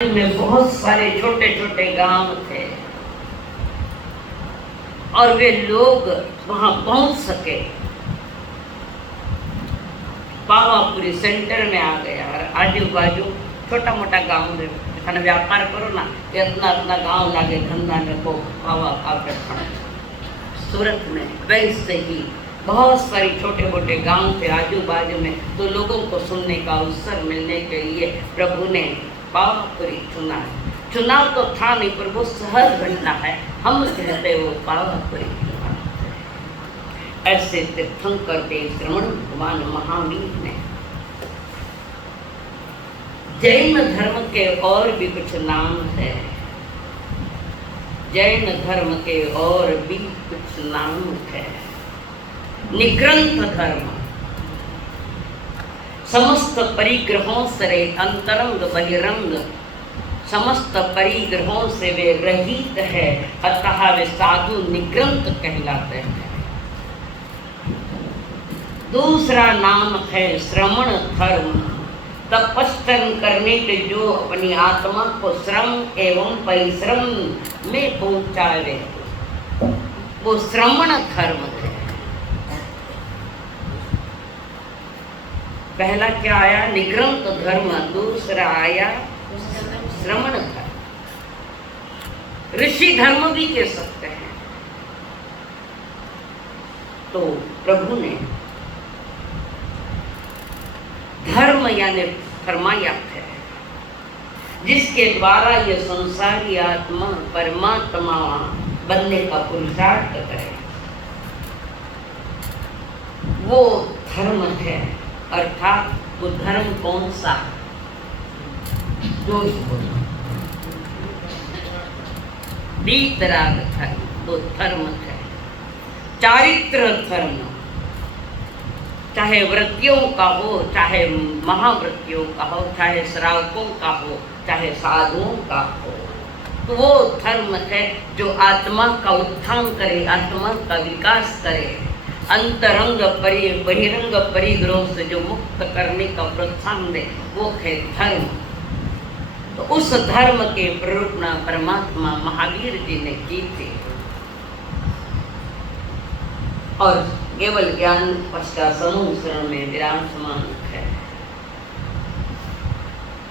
में बहुत सारे छोटे छोटे गांव थे और वे लोग वहां पहुंच सके। पावापुरी सेंटर में आ गया और आजू बाजू छोटा मोटा गांव में व्यापार करो ना, इतना इतना गांव लागे धंधा में को पावा का सूरत में वैसे ही बहुत सारी छोटे मोटे गांव थे आजू बाजू में। तो लोगों को सुनने का अवसर मिलने के लिए प्रभु ने पावापुरी चुना है। चुनाव तो था नहीं पर वो सहज घटना है, हम कहते वो पावापुरी चुना। ऐसे तीर्थंकर देव श्रवण भगवान महावीर ने जैन धर्म के और भी कुछ नाम है। जैन धर्म के और भी कुछ नाम है। निग्रंथ धर्म समस्त परिग्रहों से अंतरंग बहिरंग, समस्त परिग्रहों से वे रहित है, अतः वे साधु निग्रंथ कहलाते हैं। दूसरा नाम है श्रमण धर्म, तपस्या करने के जो अपनी आत्मा को श्रम एवं परिश्रम में पहुंचावे वो श्रमण धर्म है। पहला क्या आया? निग्रंथ धर्म। दूसरा आया श्रमण धर्म। ऋषि धर्म भी कह सकते हैं। तो प्रभु ने धर्म यानी फरमाया है जिसके द्वारा ये संसारी आत्मा परमात्मा बनने का पुरुषार्थ करे, वो धर्म है। अर्थात वो धर्म कौन सा? वीतराग धर्म, वो धर्म है। चारित्र धर्म, चाहे व्रतियों का हो, चाहे महाव्रतियों का हो, चाहे श्रावकों का हो, चाहे साधुओं का हो, तो वो धर्म है जो आत्मा का उत्थान करे, आत्मा का विकास करे, अंतरंग बहिरंग परिग्रह से जो मुक्त करने का प्रोत्साहन दे, वो है धर्म। तो उस धर्म के प्ररूपणा परमात्मा महावीर जी ने की थी। और केवल ज्ञान पश्चात समूह शरण में विराजमान है।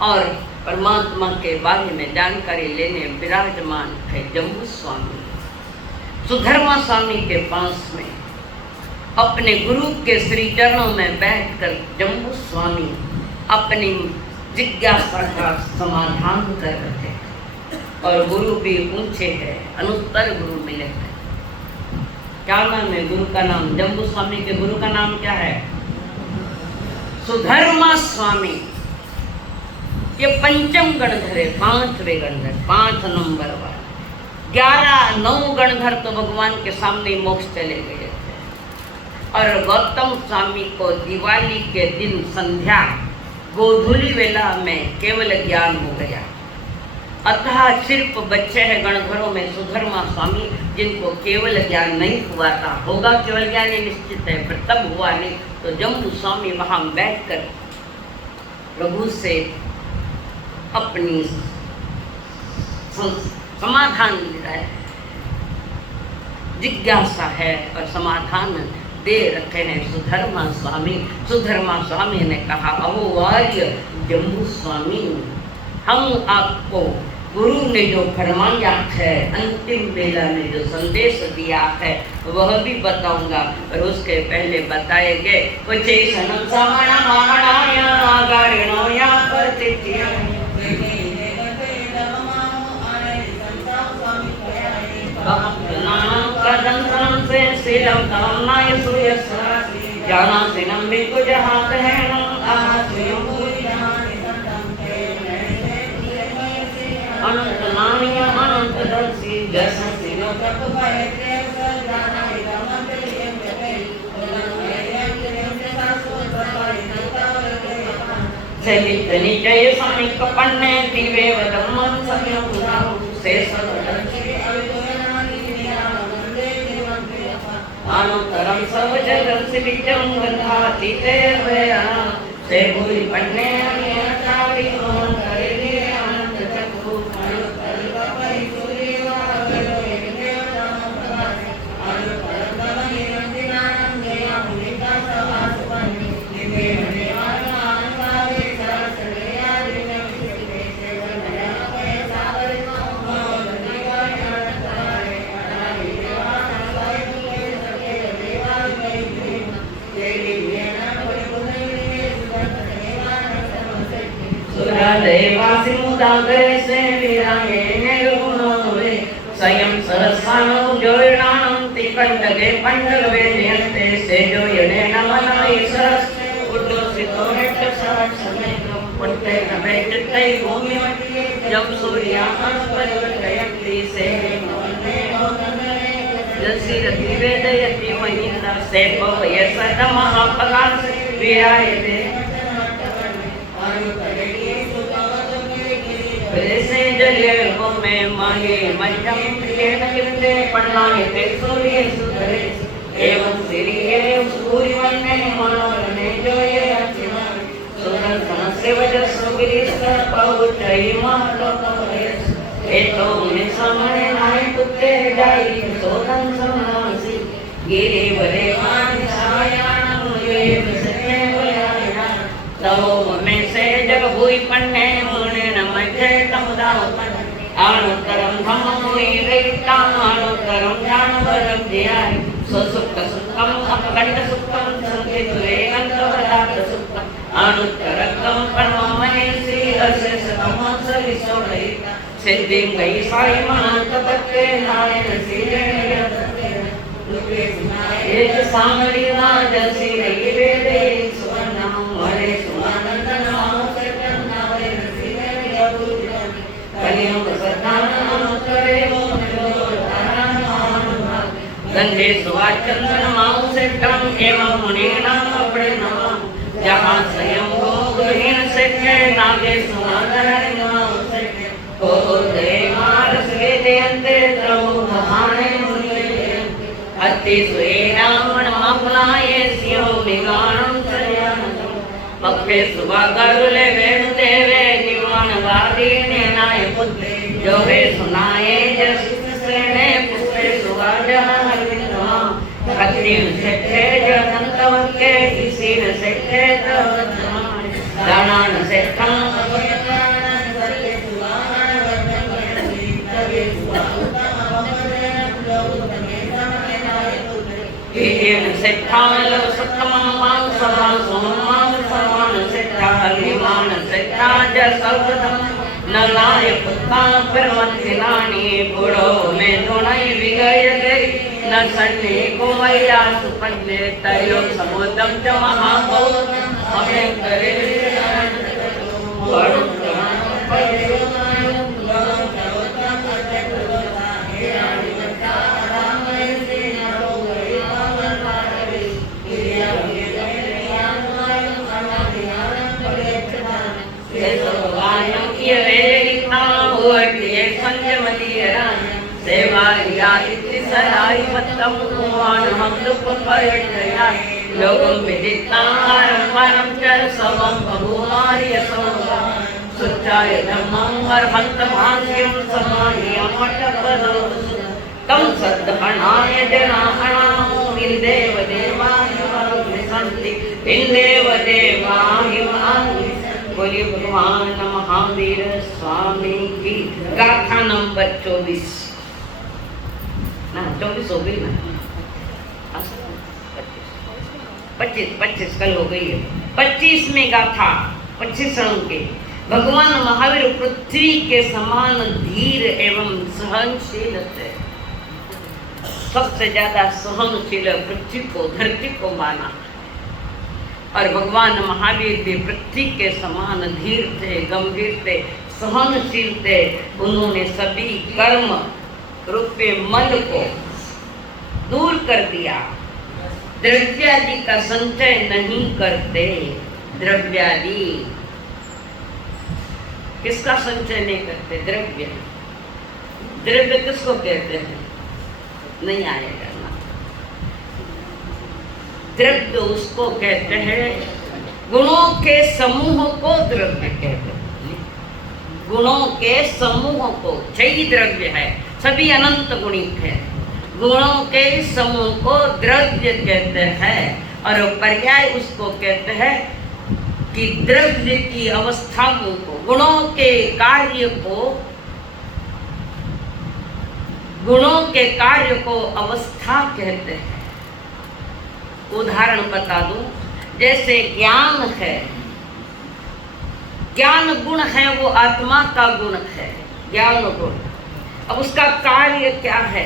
और परमात्मा के बारे में जानकारी लेने विराजमान है जम्बू स्वामी। सुधर्मा स्वामी के पास में अपने गुरु के श्री चरणों में बैठकर जम्बू स्वामी अपनी जिज्ञासा का समाधान कर रहे हैं। और गुरु भी ऊंचे हैं, अनुत्तर गुरु मिले हैं। क्या नाम है गुरु का? नाम जम्बू स्वामी के गुरु का नाम क्या है? सुधर्मा स्वामी। ये पंचम गणधर है, 5वें गणधर, 5 नंबर वाला। 9 गणधर तो भगवान के सामने मोक्ष चले गए थे। और गौतम स्वामी को दिवाली के दिन संध्या गोधूली वेला में केवल ज्ञान हो गया। अतः सिर्फ बच्चे हैं गणधरों में सुधर्मा स्वामी जिनको केवल ज्ञान नहीं हुआ था। होगा केवल ज्ञान ये निश्चित है, पर तब हुआ नहीं। तो जम्बू स्वामी वहां बैठकर प्रभु से अपनी समाधान ले रहे हैं, जिज्ञासा है और समाधान दे रखे हैं सुधर्मा स्वामी। सुधर्मा स्वामी ने कहा, अहो आर्य जम्बू स्वामी, हम आपको गुरु ने जो फरमाया है, अंतिम वेला में जो संदेश दिया है वह भी बताऊंगा। पर उसके पहले बताए गए अनंत नामी अनंत दर्शी जैसा सिनो तक पाए सहित निजय समिक पन्ने दिवे वदमन समयं शेष अनंतरम सब जगत से विजम गंधाती तेरया से भूल पन्ने अनियतावी मोहन करे अनंत समुदाग्रे से विरागे निर्गुणो वे स्वयं सरसानो जोयणानंति कंडगे पंडगे जयन्ते से जोयने नमनाय सरस उद्दोषितो हेट सरस समेतम पट्टे नभे चित्ते भूमि जब सूर्याः परिवर्तयन्ति से जसी रति वेदयति महिंद्र से पवय सदमः पगास विरायते वैसे जले में माहे मध्यम प्रियन गिरते पन्नायते सूर्य सुधरे एवं सिरिये सूर्यवन्ने मनोरणे जोये अचिमा सुदर्शन से वजस गिरिस्त पहुचई महलोकवयस एतो में समणे नाय तुते जाई सोदन समासी गिरिवरे मान सायान मुझे बसने वयाया तवो में से जग भूई पन्ने मुने नमजे तमुदावपन अनुतरम धम्मोई रैताम अनुतरम जानवरम ध्याय सुसुप्त सुखम अपगंड सुखम संकेतुरे अंतवरात सुखम अनुतरकम परममय श्री अशेष तमस विसोड़ई सिद्धिं गई साई महंत तत्वे नारायण श्री एक सांगड़ी राजसी रही वेदे सुवर्णम वरे सुमानंद नाम सत्यम नारायण श्री कलियुग सदानम करे गंगे सुवाचंदन माऊ से कम एवं मुनीनाम अपने नमः जहाँ स्वयं गृहीण से नागे सुमानंद माऊ से को देवारस वेदयन्ते द्रवो महाने अति सुरामण मफलाये स्यो निगाणं सयानम् पक्षे सुवागरुले वेणु देवे निवाण वादीने नाय पुत्रे जोवे सुनाये जसने पुष्पे सुवाजन हरिन्द्रमा अग्निम सेठे जनंतवके इसीन सेठे दानान सेठं इन सेठाल सत्तमं मां समान सोमं समान सेठाल विमान सेठा जसवदम नलाय पुत्ता परमतिनानी बुढ़ो में दोनाई विगय गई न सन्ने कुमैया सुपन्ने तयो समुदम च महाभो हमें करे सराई पत्तम कुमान हम दुख परिणया लोगम विदितारं परम चर समं बहुमार्य समं सुचाय धम्मं अर्हंत भाग्यं समान्यं अटपदो तम सद्हनाय जनाहनामो विदेव देवाहि सन्ति विदेव देवाहि बोलिए भगवान महावीर स्वामी की गाथा नंबर 24 ना 24 हो गई ना 25 कल हो गई है 25 में गाथा 25 के भगवान महावीर पृथ्वी के समान धीर एवं सहनशील थे। सबसे ज्यादा सहनशील पृथ्वी को धरती को माना और भगवान महावीर भी पृथ्वी के समान धीर थे, गंभीर थे, सहनशील थे। उन्होंने सभी कर्म रूपे मन को दूर कर दिया। द्रव्यादि का संचय नहीं करते। द्रव्यादि किसका संचय नहीं करते? द्रव्य। द्रव्य किसको कहते हैं? नहीं आएगा ना। द्रव्य उसको कहते हैं, गुणों के समूह को द्रव्य कहते हैं। गुणों के समूह को, 6 द्रव्य है, सभी अनंत गुणित है। गुणों के समूह को द्रव्य कहते हैं और पर्याय उसको कहते हैं कि द्रव्य की अवस्थाओं को, गुणों के कार्य को, गुणों के कार्य को अवस्था कहते हैं। उदाहरण बता दूं, जैसे ज्ञान है, ज्ञान गुण है वो आत्मा का गुण है, ज्ञान गुण। अब उसका कार्य क्या है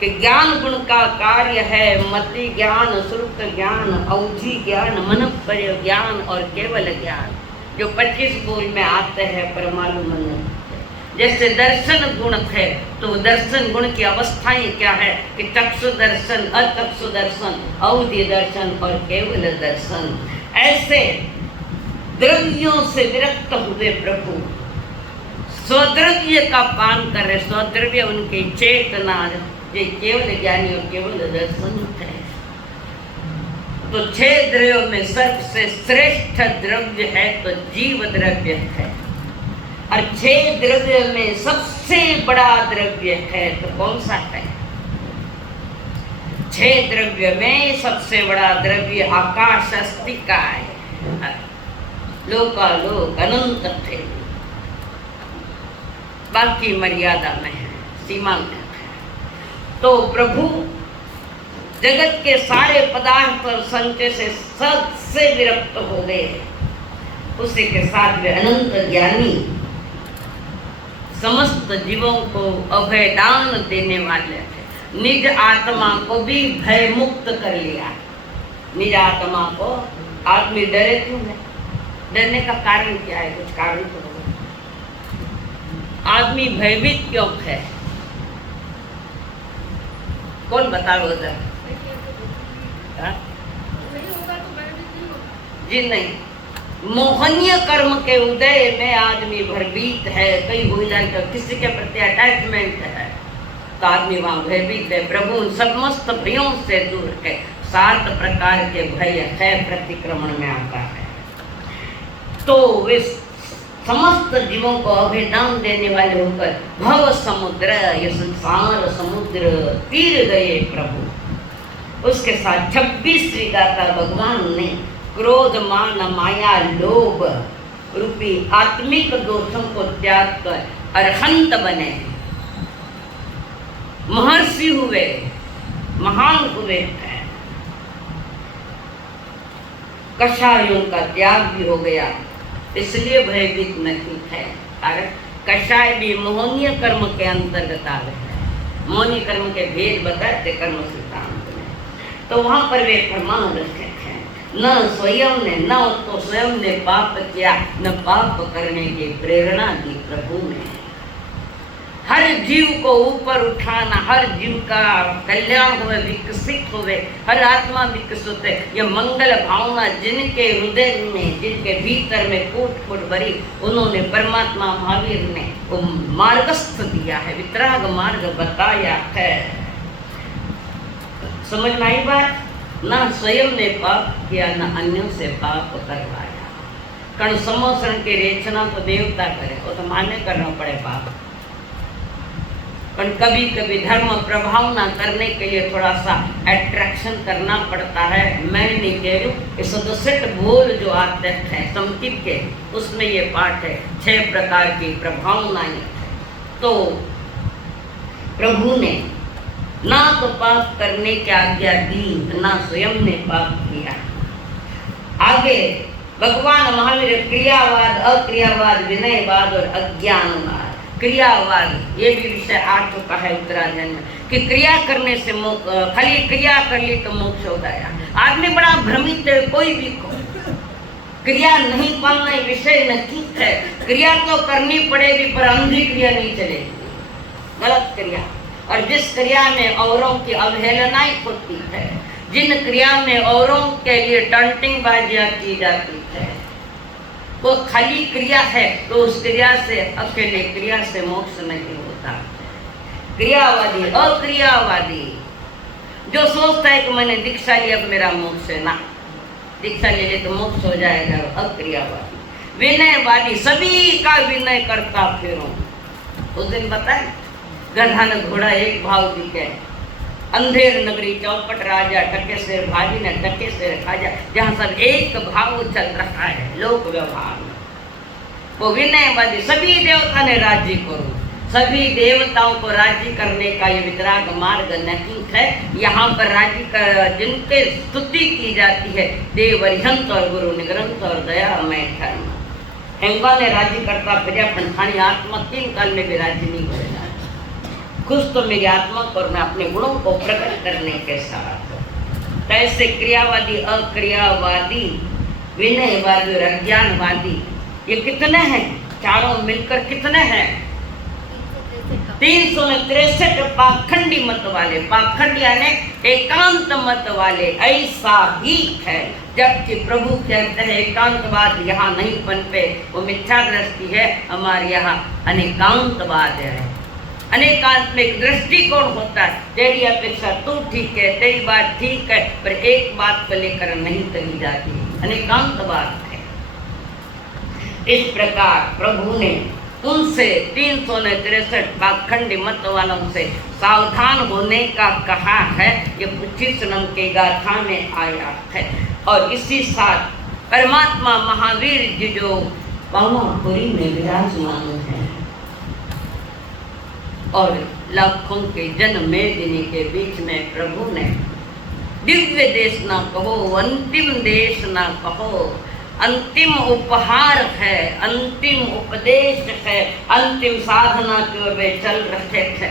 कि ज्ञान गुण का कार्य है मति ज्ञान, श्रुत ज्ञान, अवधि ज्ञान, मनःपर्य ज्ञान और केवल ज्ञान, जो 25 बोल में आते हैं परमाणु मन। जैसे दर्शन गुण है तो दर्शन गुण की अवस्थाएं क्या है कि चक्षु दर्शन, अचक्षु दर्शन, अवधि दर्शन और केवल दर्शन। ऐसे द्रव्यों से विरक्त हुए प्रभु स्वद्रव्य का पान कर रहे। स्वद्रव्य उनकी चेतना, ये केवल ज्ञानी और केवल दर्शन है। तो 6 द्रव्यों में सबसे श्रेष्ठ द्रव्य है तो जीव द्रव्य है, और 6 द्रव्य में सबसे बड़ा द्रव्य है तो कौन सा है? 6 द्रव्य में सबसे बड़ा द्रव्य आकाश अस्तिका है, लोकालोक अनंत थे, बाकी मर्यादा में है, सीमा में है। तो प्रभु जगत के सारे पदार्थ और संचय से सबसे विरक्त हो गए। उसी के साथ वे अनंत ज्ञानी समस्त जीवों को अभय दान देने वाले थे। निज आत्मा को भी भय मुक्त कर लिया। निज आत्मा को, आदमी डरे क्यों है? डरने का कारण क्या है? कुछ कारण तो होगा। आदमी भयभीत क्यों है? कौन बता रहा है? जी नहीं, मोहनीय कर्म के उदय में आदमी भयभीत है। कहीं हो जाए तो किसी के प्रति अटैचमेंट है तो आदमी वहां भयभीत है। प्रभु समस्त भयों से दूर है। 7 प्रकार के भय है प्रतिक्रमण में आता है। तो वे समस्त जीवों को अभिदान देने वाले होकर भव समुद्र, ये संसार समुद्र तीर गए प्रभु। उसके साथ 26वीं गाथा भगवान ने क्रोध, मान, माया, लोभ रूपी आत्मिक दोषों को त्याग कर अरहंत बने, महर्षि हुए, महान हुए हैं। कषायों का त्याग भी हो गया, इसलिए भयभीत नहीं है। कारण कषाय भी मोहनीय कर्म के अंतर्गत आ रहे हैं। मोहनीय कर्म के भेद बताते कर्म सिद्धांत में, तो वहां पर वे प्रमाण रखे हैं। न स्वयं ने, न तो स्वयं ने पाप किया, न पाप करने की प्रेरणा दी प्रभु ने। हर जीव को ऊपर उठाना, हर जीव का कल्याण हुए, विकसित हुए, हर आत्मा विकसित है। यह मंगल भावना जिनके हृदय में, जिनके भीतर में फूट फूट भरी, उन्होंने परमात्मा महावीर ने वो मार्गस्थ दिया है, वितराग मार्ग बताया है। समझ में आई बात? न स्वयं ने पाप किया, न अन्यों से पाप करवाया। कण समोसरण की रेचना तो देवता करे, वो तो मान्य करना पड़े पाप। पर कभी कभी धर्म प्रभाव ना करने के लिए थोड़ा सा अट्रैक्शन करना पड़ता है। मैं नहीं कह रही हूँ, 67 बोल जो आते हैं संकित के, उसमें ये पाठ है 6 प्रकार की प्रभावनाएं। तो प्रभु ने ना तो पाप करने की आज्ञा दी, ना स्वयं ने पाप किया। आगे भगवान महावीर क्रियावाद, अक्रियावाद, विनयवाद और अज्ञानवाद। क्रियावाद ये भी विषय आ चुका है उत्तरायण में कि क्रिया करने से खाली क्रिया कर ली तो मोक्ष हो गया। आदमी बड़ा भ्रमित है, कोई भी को क्रिया नहीं पालना विषय नहीं है। क्रिया तो करनी पड़ेगी पर अंधी क्रिया नहीं चलेगी, गलत क्रिया। और जिस क्रिया में औरों की अवहेलनाएं होती है, जिन क्रिया में औरों के लिए टंटिंग बाजियां की जाती है, वो खाली क्रिया है, तो उस क्रिया से, अकेले क्रिया से मोक्ष नहीं होता। क्रियावादी, अक्रियावादी जो सोचता है कि मैंने दीक्षा लिया अब मेरा मोक्ष है, ना दीक्षा ले ले तो मोक्ष हो जाएगा, अक्रियावादी। विनयवादी सभी का विनय करता फिरो। उस दिन बताए गधा न घोड़ा एक भाव बिके, अंधेर नगरी चौपट राजा, टके से भाजी ने टके से खाजा, जहाँ सब एक भाव चल रहा है लोक व्यवहार में। वो विनयवादी सभी देवता ने राज्य करो, सभी देवताओं को राज्य करने का ये वितराग मार्ग नहीं है। यहाँ पर राज्य कर जिनके स्तुति की जाती है, देव अरिहंत और गुरु निग्रंथ और दया मैं धर्म। हेंगा ने राजी करता फिर अपन थानी आत्मा 3 काल में भी राजी नहीं करेगा। खुश तो मेरी आत्मा पर मैं अपने गुणों को प्रकट करने के साथ। ऐसे क्रियावादी, अक्रियावादी, विनयवादी और अज्ञानवादी ये कितने हैं? चारों मिलकर कितने हैं? 363 पाखंडी मत वाले। पाखंड यानी एकांत मत वाले। ऐसा ही है, जबकि प्रभु कहते हैं एकांतवाद यहाँ नहीं पनपे, वो मिथ्या दृष्टि है। हमारे यहाँ अनेकांतवाद है। अनेकांत में एक दृष्टिकोण होता है, तेरी अपेक्षा तू ठीक है, तेरी बात ठीक है, पर एक बात को लेकर नहीं कही जाती। अनेकांतवाद है। इस प्रकार प्रभु ने उनसे 363 पाखंडी मत वालों से सावधान होने का कहा है। ये 25 नंबर के गाथा में आया है। और इसी साथ परमात्मा महावीर जी जो पावापुरी में विराजमान है और लाखों के जन्म मेदिनी के बीच में प्रभु ने दिव्य देश ना कहो, अंतिम देश ना कहो, अंतिम उपहार है, अंतिम उपदेश है, अंतिम साधना की ओर वे चल रहे थे।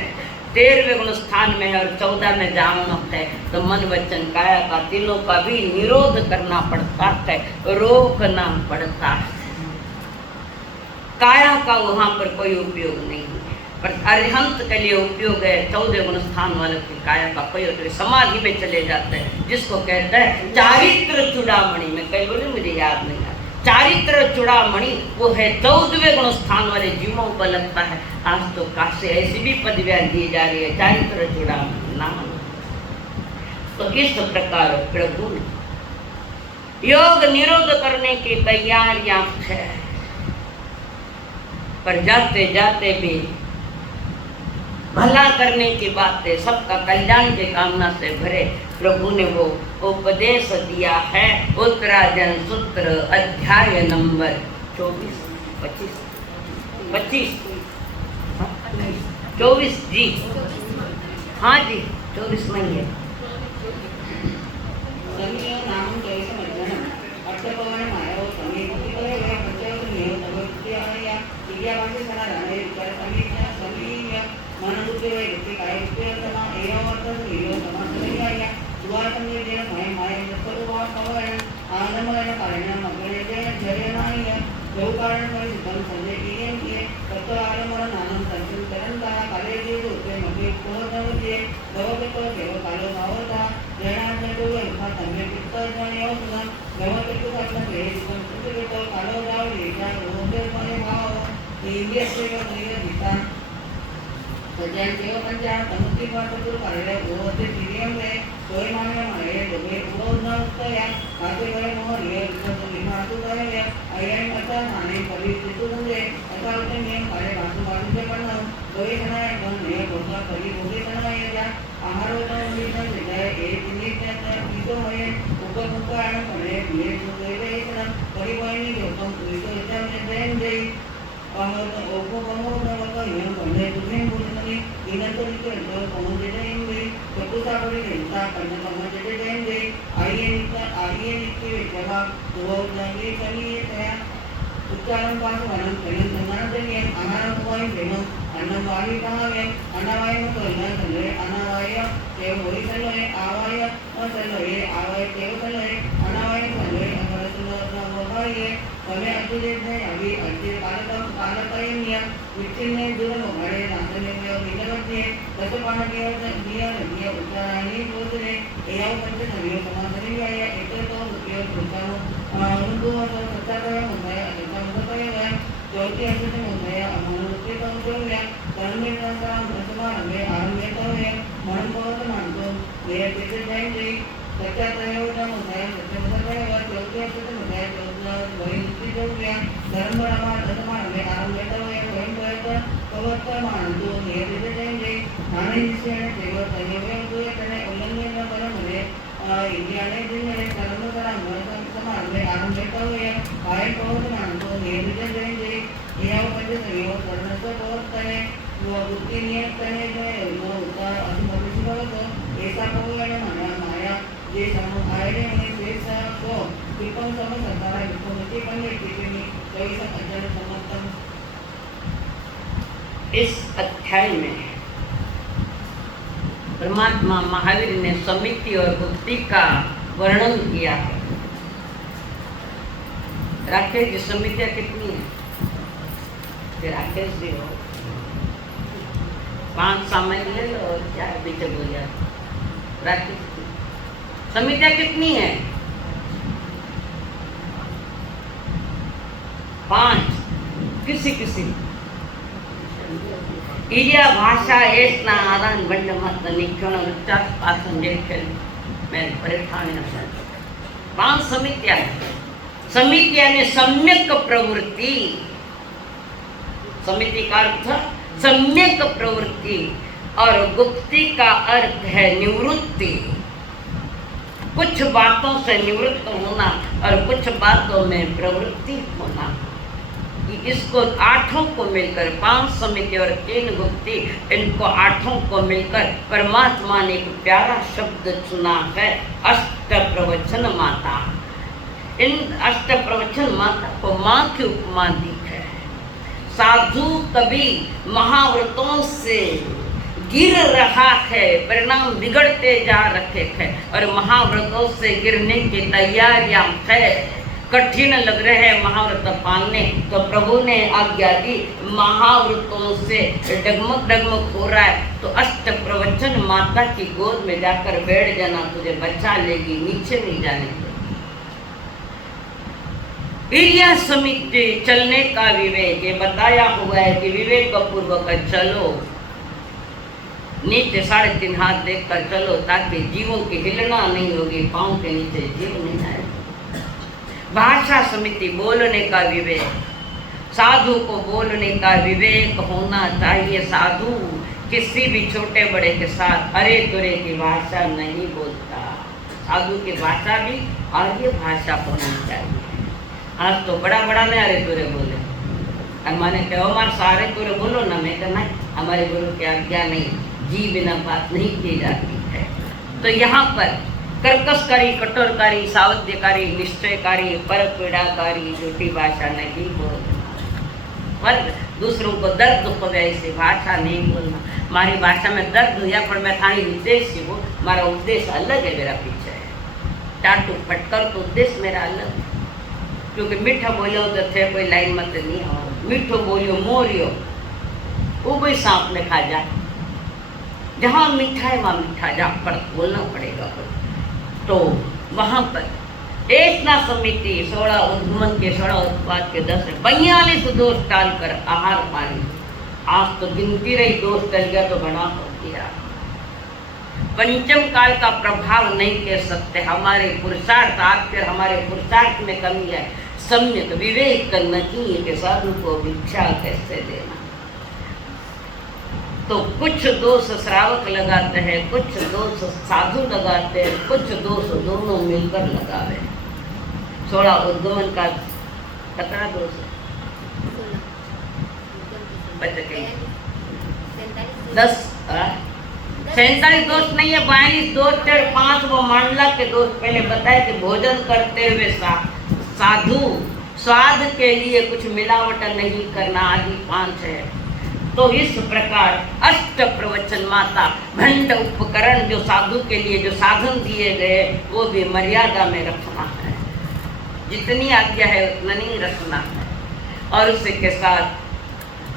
13वें गुण स्थान में है और 14 में जाना है। तो मन वचन काया का तीनों का भी निरोध करना पड़ता है, रोकना पड़ता है। काया का वहां पर कोई उपयोग नहीं है, पर अरिहंत के लिए उपयोग है। 14 गुण स्थान वाले की काया का कोई उपयोग। समाधि में चले जाते हैं, जिसको कहते हैं चारित्र चूड़ामणि। में कई बोले मुझे याद नहीं है। चारित्र चूड़ामणि वो है 14वें गुण स्थान वाले जीवों को लगता है। आज तो काशी ऐसी भी पदवियां दी जा रही है, चारित्र चूड़ामणि नाम। तो इस प्रकार प्रभु योग निरोध करने की तैयारियां है, पर जाते जाते भी भला करने की बातें, सबका कल्याण की कामना से भरे प्रभु ने वो उपदेश दिया है। उत्तराजन सूत्र अध्याय नंबर 24 जी। हाँ जी, 24 में है। इस अध्याय में परमात्मा महावीर ने समिति और गुप्ति का वर्णन किया है। राकेश जी, समितियां कितनी है? राकेश जी हो, 5 सामान्य ले लो और क्या पीछे बोल जाए। राकेश जी, समितियां कितनी है? 5। किसी किसी इरिया भाषा एसना आदान बंड मत निक्षण उच्चार पासन जेठल मैं परिठान न 5 समितियां है। समितियां ने सम्यक प्रवृत्ति, समिति का अर्थ सम्यक प्रवृत्ति और गुप्ति का अर्थ है निवृत्ति। कुछ बातों से निवृत्त होना और कुछ बातों में प्रवृत्ति होना। इसको 8 को मिलकर 5 समिति और 3 गुप्ति, इनको 8 को मिलकर परमात्मा ने एक प्यारा शब्द चुना है, अष्ट प्रवचन माता। इन अष्ट प्रवचन माता को माँ की उपमा दी है। साधु कभी महाव्रतों से गिर रहा है, परिणाम बिगड़ते जा रहे हैं और महाव्रतों से गिरने की तैयारियां है। कठिन लग रहे हैं महाव्रत पालने, तो प्रभु ने आज्ञा दी, महाव्रतों से डगमग डगमग हो रहा है तो अष्ट प्रवचन माता की गोद में जाकर बैठ जाना, तुझे बचा लेगी, नीचे नहीं जाने दे। इरिया समिति चलने का विवेक, ये बताया हुआ है कि विवेक पूर्वक चलो, नीचे 3.5 हाथ देखकर चलो ताकि जीवों की हिलना नहीं होगी, पांव के नीचे जीव नहीं आए। भाषा समिति बोलने का विवेक, साधु को बोलने का विवेक होना चाहिए। साधु किसी भी छोटे बड़े के साथ अरे तुरे की भाषा नहीं बोलता। साधु की भाषा भी आर्य भाषा होनी चाहिए। आज तो बड़ा बड़ा में अरे तुरे बोले, हमारे कहो हमारे सारे तुरे बोलो ना, मैं कहना हमारे गुरु की आज्ञा नहीं, जी बिना बात नहीं की जाती है। तो यहाँ पर कर्कशकारी, कठोरकारी, सावध्यकारी, निश्चयकारी, पर पीड़ाकारी, झूठी भाषा नहीं बोलना। पर दूसरों को दर्द हो गया ऐसी भाषा नहीं बोलना। हमारी भाषा में दर्द हुआ पर मैं थानी उद्देश्य हूँ, हमारा उद्देश्य अलग है, मेरा पीछे है टाटू फटकर, तो उद्देश्य मेरा अलग है। क्योंकि मीठा बोलो तो थे कोई लाइन मत नहीं हो, मीठो बोलियो मोरियो वो कोई सांप में खा जा। जहाँ मीठा है वहाँ मीठा जा पर बोलना पड़ेगा। तो वहाँ पर एक ना समिति 16 उद्गमन के 16 उत्पाद के 10 42 दोष टाल कर आहार पानी। आज तो गिनती रही, दोष टल गया तो बना हो गया। पंचम काल का प्रभाव नहीं कह सकते, हमारे पुरुषार्थ, आखिर हमारे पुरुषार्थ में कमी है। सम्यक विवेक नहीं है कि साधु को भिक्षा कैसे देना। तो कुछ दोष श्रावक लगाते हैं, कुछ दोष साधु लगाते हैं, कुछ दोष दोनों मिलकर लगावे। 16 उद्गमन का कितना दोष है? 10 47 दोष नहीं है, 42 दोष थे। 5 वो मांडला के दोष पहले बताए कि भोजन करते हुए साधु स्वाद के लिए कुछ मिलावट नहीं करना, आदि 5 है। तो इस प्रकार अष्ट प्रवचन माता भंड उपकरण जो साधु के लिए जो साधन दिए गए वो भी मर्यादा में रखना है, जितनी आज्ञा है उतना नहीं रखना है। और उसी के साथ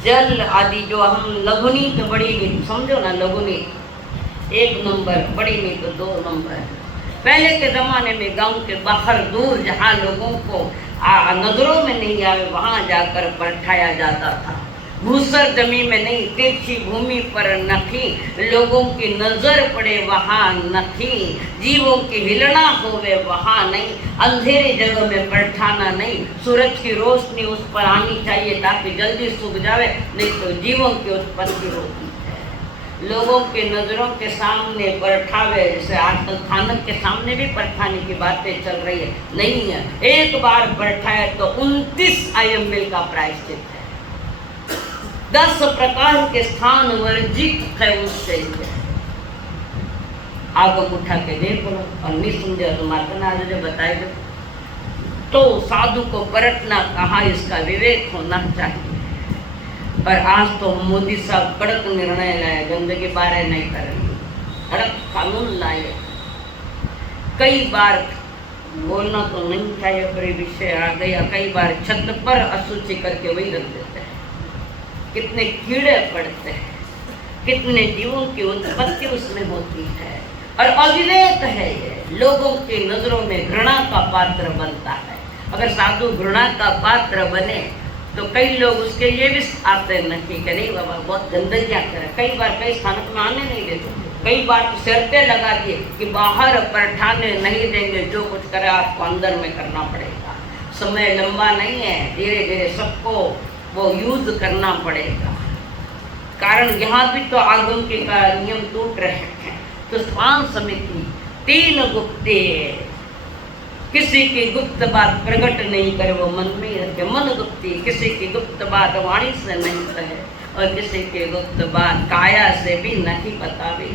जल आदि जो हम लघुनी तो बड़ी नीति समझो ना, लघुनी 1 नंबर, बड़ी नीति तो 2 नंबर। पहले के ज़माने में गांव के बाहर दूर जहाँ लोगों को नजरों में नहीं आए वहाँ जाकर परठाया जाता था। भूसर जमीन में नहीं, तिरछी भूमि पर न थी, लोगों की नजर पड़े वहाँ न थी, जीवों की हिलना होवे वहाँ नहीं, अंधेरे जगह में परठाना नहीं, सूरज की रोशनी उस पर आनी चाहिए ताकि जल्दी सूख जावे, नहीं तो जीवों की उत्पत्ति होती है। लोगों के नजरों के सामने परठावे, जैसे आजकल थानक के सामने भी परठाने की बातें चल रही है, नहीं है। एक बार परठाए तो 29 आयम्बिल का प्रायश्चित है। 10 प्रकार के स्थान वर्जित है उससे। आगम उठा के देख लो और निसंदेह तुम्हारे आज जो बताए दो। तो साधु को परटना कहा, इसका विवेक होना चाहिए। पर आज तो मोदी साहब कड़क निर्णय लाए, गंदगी बारे नहीं करेंगे, कड़क कानून लाए। कई बार बोलना तो नहीं चाहिए पर विषय आ गया, कई बार छत पर अशुचि करके वही रख देते हैं। कितने कीड़े पड़ते हैं, कितने जीवों की उत्पत्ति उसमें होती है। और अविवेक है ये, लोगों की नजरों में घृणा का पात्र बनता है। अगर साधु घृणा का पात्र बने तो कई लोग उसके लिए भी आते नहीं कि नहीं बाबा बहुत गंदगियाँ करें। कई बार कई स्थानों में आने नहीं देते, कई बार तो शर्तें लगा दिए कि बाहर परठाने नहीं देंगे, जो कुछ करे आपको अंदर में करना पड़ेगा। समय लंबा नहीं है, धीरे धीरे सबको वो यूज करना पड़ेगा। कारण यहाँ भी तो आगम के का नियम टूट रहे हैं। तो स्वान समिति 3 गुप्ते, किसी की गुप्त बात प्रकट नहीं करे, वो मन में ही रखे। मन गुप्ती, किसी की गुप्त बात वाणी से नहीं कहे और किसी की गुप्त बात काया से भी नहीं बतावे।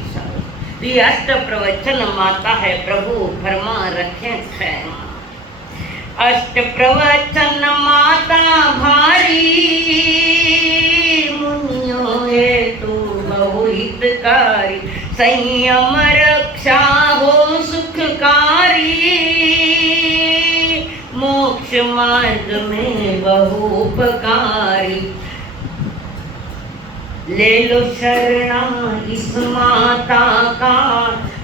ये अष्ट प्रवचन माता है, प्रभु फरमा रखे है। अष्ट प्रवचन माता भारी, मुनियों हेतु बहु हितकारी। संयम रक्षा हो सुखकारी, मोक्ष मार्ग में बहु उपकारी। ले लो शरणा इस माता का,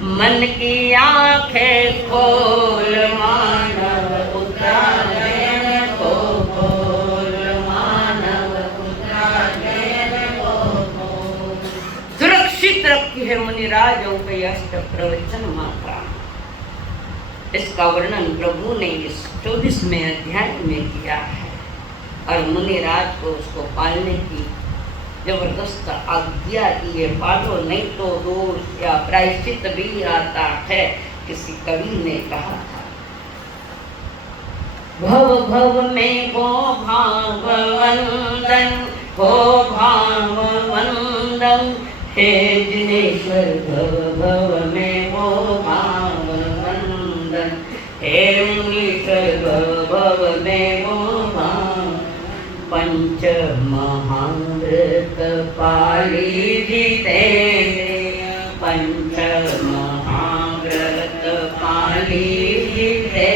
मन की आंखें खोल मानव उत्तरायण को खोल, मानव उत्तरायण को खोल। सुरक्षित रखी है मुनिराजों के अष्ट प्रवचन माता। इसका वर्णन प्रभु ने इस 24वें अध्याय में किया है और मुनिराज को उसको पालने की जबरदस्त आज्ञा दी है। पालो नहीं तो दोष या प्रायश्चित भी आता है, किसी कवि ने कहा था। भव भव में हो भाव वंदन, हो भाव वंदन, हे जिनेश्वर भव भव में हो भाव वंदन, हे मुनीश्वर भव भव में हो भाव। पंच महाव्रत पाली जीते, पंच महाव्रत पाली जीते।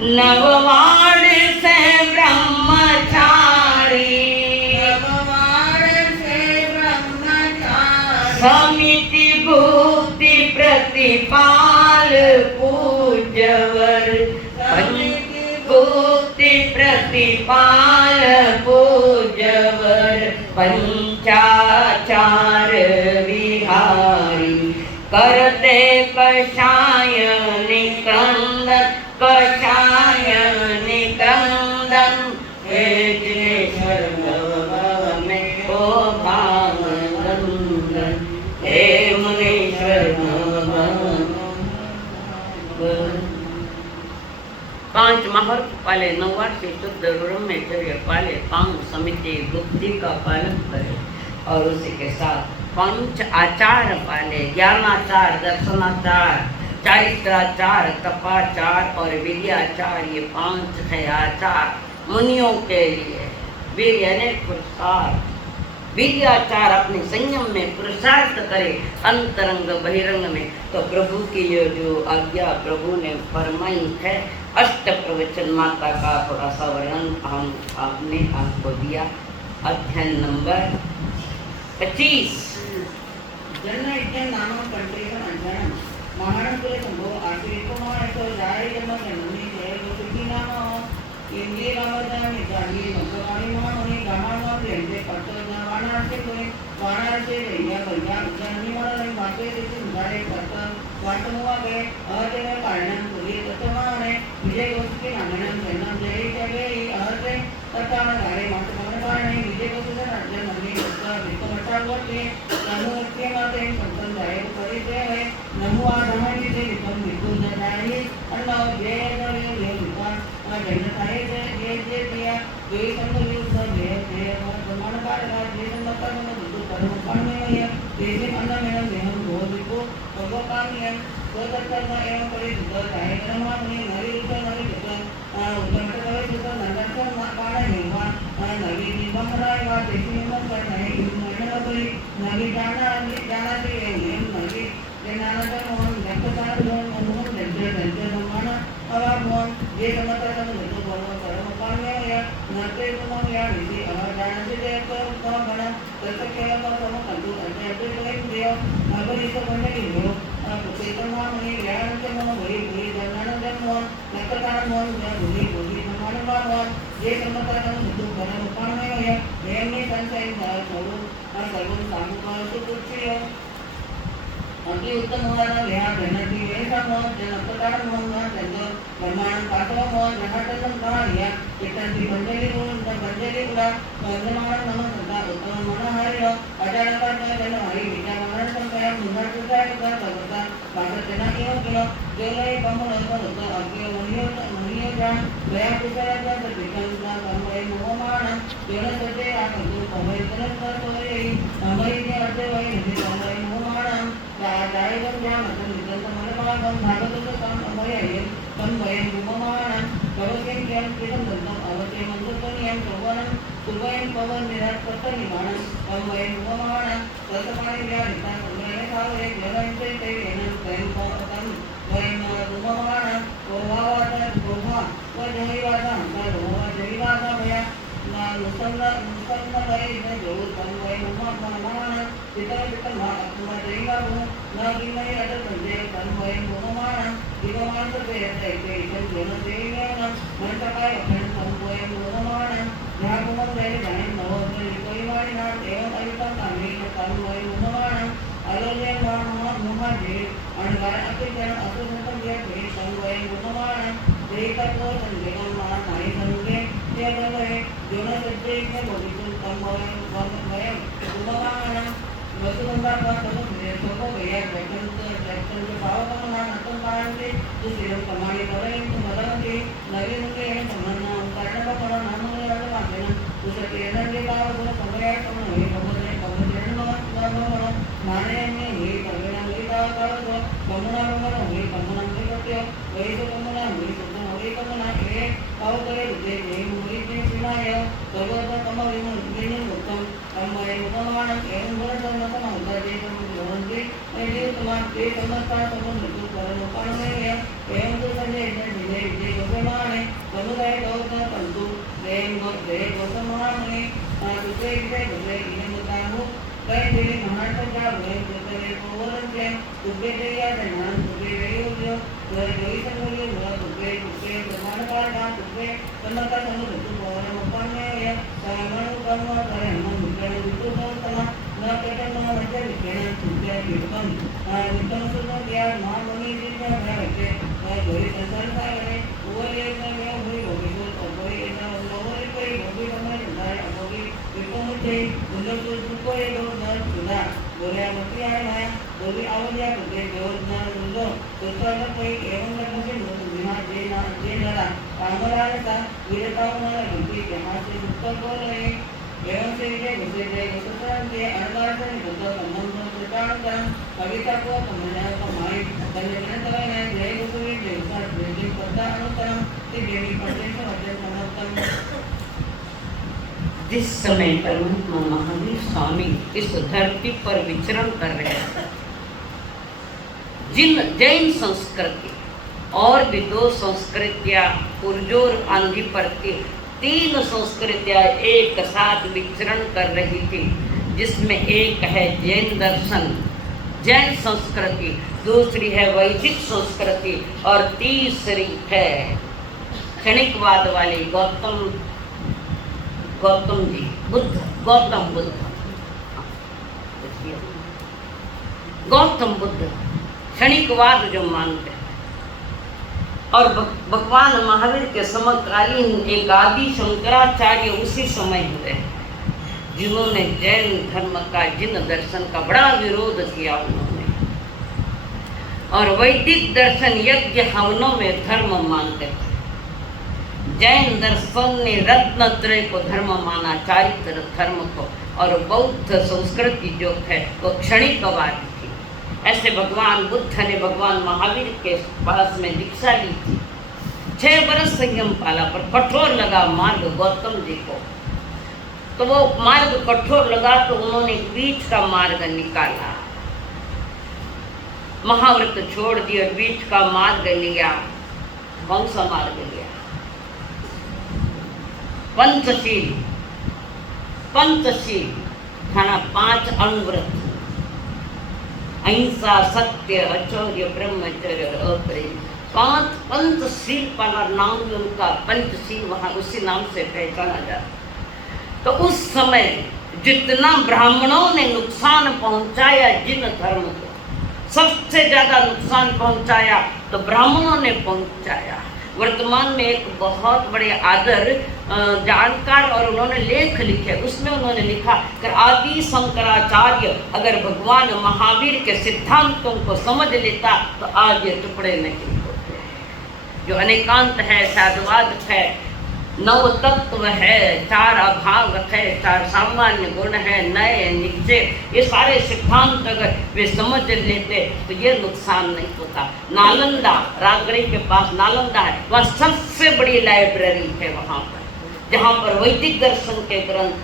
नववाड़ से ब्रह्मचारी, नववाड़ से ब्रह्मचारी। समिति भूति प्रतिपाल पूज्यवर, भूति प्रतिपाल पूज्यवर। पंचाचार विहारी, करते कषाय निक्रंदन, कषाय निक्रंदन। हे जिनेश्वर भव में हो भाव वंदन, हे मुनीश्वर भव। 5 महावर्त पाले, 9 से शुद्ध ब्रह्मचर्य पाले, 5 समिति बुद्धि का पालन करे और उसी के साथ 5 आचार पाले, ज्ञानाचार, दर्शनाचार, चारित्राचार, तपाचार और विद्याचार। ये 5 है आचार मुनियों के लिए। वीर यानी पुरुषार्थ, विद्याचार अपने संयम में पुरुषार्थ करे, अंतरंग बहिरंग में। तो प्रभु की ये जो आज्ञा प्रभु ने फरमाई है, अष्ट प्रवचन माता का थोड़ा सा वर्णन हम आपने आपको दिया। अध्ययन नंबर 25। जन्म इज्जन नाम कंट्रीशन अध्ययन महानपुरे संभव आश्रितकुमार तो जाय जन्म जननी जय गोपी नाम इंद्रिय रामदानी जानी मंगवाणी मानोनी गामाना लेंदे पत्तो जावाना से कोई वाना से भैया भैया जन्मी माने माते से सुधारे पत्ता वाटमुआ गए अहते में कारणन पुरी तत्वाने विजय गोष्ठ के नामनम जन्म जय जगे अहते तत्वान गारे मात मनवाने विजय गोष्ठ से राज्य मंदिर उसका विकमटावते अनुत्य माते संतन जाय परिचय है नमो आधमानी से विकम विकु जाय अन्ना जय जय जय विकास जन्नताए जय जय दिया जय संत विरुद्ध जय जय प्रमाण कार जय संत कर्म दुख कर्मकाण्डमेय तेजे अन्नमेनं देहं भोधिको भगवकाम्यं स्वतत्कर्म एवं परिचित कार्यक्रमाग्नि नवीरुत नवीकृत उत्तमटकवैकृत नन्दर्शन काणहेवा नवी निबंहराय वा तेजी निबंहराय इन्मरणवपरि नवी जानाति एवं नवी ज्ञानादमोहन जगतादमोहन मोहन दंजन अवामोहन ये समतरम नितो भव कर्मकाम्यय नते तुमं या निधि अवजानति देव गण तत्केव कर्म कंतु अत्यंत देव अबरित मंडलियो चेतनामणि व्यानते मम भई भई जनानंदन मोहन नकतान मोहन भई भई नमानवा मोहन ये समतरम नितो कर्मकाम्यय एमे संचय सर्व सामुका सुकुच्य अति उत्तम होना यहाँ जनती वैसा मोह जनपतार मोह जन ब्रह्मांड काटव मोह जनाटन कहानिया चित्तंती बंजली गुला ब्रह्मांड नम संता उत्तम मनोहारियो अजानता जन हरि विद्या मनन संकय मुन्ना सुजाय का भगवता भाषा जना एवं किलो जोलय कमल उत्तम अज्ञो मनियो जान वया कुशल जन विकल कमय मोहमान जोन सजे आकंतु कमय तन तोरे कमय जे अर्थे वय निधि कमय मोहमान दायगं ज्ञानतं निजन्तं मनभागं भागवतं कमयं कमयं गुममानं कवकें ज्ञान कृतं दन्तं अवते मंगलकनियं श्रवणं सुभयं पवन निरात्पत्तनिमानं कमयं गुममानं सतपाणि ज्ञानिता कमयं सावरे ज्ञानं चैते येनं स्वयं पवनं स्वयं गुममानं कोभावाता कोभा वजहिवाता वजहिवाता भया मुसन्नलय जो कमयं गुममानं पितरं जैवाहु न किमय अटल संजय तन्मय मोहमानं दिवमान प्रयते इदं जनदेव्यानं मनतकाय अखंड तन्मय मोहमानं ध्यागुमं दैव जाने नवोदय कोइवाणिना एवं अयुतं कामेन तन्मय मोहमानं अलोलयं मोहजे अणगार अतिजन असुसंतं जय तन्मय मोहमानं देहितत्व संजयं नाय संगे जगमय जोनसज्जय मोहितं तन्मय मोहमानं वसुबंधा का सब सोको भैया बैठन के भाव ना नतन पारंते दुसरे कमाई करे तो मदनके नवी नके समन्ना कारण का पण नाम ने आले वाचन उसके एनर्जी भाव तो समय तो नहीं कमने नो माने ने ही कमना ही का तो कमना होई कमना के कटे वही तो कमना होई तो होई कमना ए पाव करे दे ने मुरी के सुनाय सर्वत कमरी मन ने उत्तम कमय उपमान एवं गुण समता दे लोंगे एले तुमान के समता समन तो करन पाणय एवं तो संजय विजय विजय गोमाने समुदाय गौत पंतु दे गोमाने दुसरे विजय दुसरे इने मुतानु कई दिली महाराष्ट्र का हुए दुसरे कोवरन के तुबे देया धनान तुबे वेयो जोई संगोलियो हुआ तुबे प्रमाण का तुबे समता समन तो कोवरन पाणय सामन कर्म करे मन मुकण तो तमा न केटन मध्य विकेण तुबे विकम विकम सुनो दिया महामणि जिनका भरके जोई संसार सागरे ओले में हुई होगी तो कोई ना नवरी कोई होगी हमें दाय होगी विकम थे उन्हें तो कोई दो न सुना बोले मत आए ना बोली आवलिया के जोर न रुलो तो तो कोई एवं लगन के बिना जे ना कामराल का विरता न गंती के हाथ से मुक्त को रहे एवं से विजय घुसे सुतराम के अनगारन बुद्ध संबंध प्रकार कविता को कमना कमाई कन्या तवे है जय गुरुवी देवता देवी पद्दा अनुतरम ते देवी पद्मे से वचन समर्थन। जिस समय परमात्मा महावीर स्वामी इस धरती पर विचरण कर रहे हैं, जिन जैन संस्कृति और भी दो संस्कृतियां पुरजोर आंधी पड़ती, तीन संस्कृतियां एक साथ विचरण कर रही थी, जिसमें एक है जैन दर्शन जैन संस्कृति, दूसरी है वैदिक संस्कृति और तीसरी है क्षणिकवाद वाली गौतम बुद्ध क्षणिकवाद जो मानते हैं। और भगवान महावीर के समकालीन एक आदि शंकराचार्य उसी समय हुए हैं, जिन्होंने जैन धर्म का जिन दर्शन का बड़ा विरोध किया उन्होंने, और वैदिक दर्शन यज्ञ हवनों में धर्म मानते थे। जैन दर्शन ने रत्नत्रय को धर्म माना, चारित्र धर्म को, और बौद्ध संस्कृति जो है वो क्षणिकवादी थी। ऐसे भगवान बुद्ध ने भगवान महावीर के पास में दीक्षा ली थी। 6 बरस संयम पाला, पर कठोर लगा मार्ग गौतम जी को। तो वो मार्ग कठोर लगा तो उन्होंने बीच का मार्ग निकाला, महाव्रत छोड़ दिया, बीच का मार्ग लिया। कौन सा मार्ग लिया? पंचशील। पंचशील खाना 5 अणुव्रत, अहिंसा, सत्य, अचौर्य, ब्रह्मचर्य और अप्रेम। 5 पंचशील पाला नाम भी उनका, पंचशील वहां उसी नाम से पहचाना जाता। तो उस समय जितना ब्राह्मणों ने नुकसान पहुंचाया जिन धर्म को, सबसे ज्यादा नुकसान पहुंचाया तो ब्राह्मणों ने पहुंचाया। वर्तमान में एक बहुत बड़े आदर जानकार और उन्होंने लेख लिखे, उसमें उन्होंने लिखा कि आदि शंकराचार्य अगर भगवान महावीर के सिद्धांतों को समझ लेता तो आज ये टुकड़े नहीं होते। जो अनेकांत है, साधुवाद है, 9 तत्व है, 4 अभाव है, 4 सामान्य गुण है, नए निश्चय, ये सारे सिद्धांत अगर वे समझ लेते तो ये नुकसान नहीं होता। नालंदा, राजगढ़ के पास नालंदा है, वह सबसे बड़ी लाइब्रेरी है वहाँ पर, जहाँ पर वैदिक दर्शन के ग्रंथ,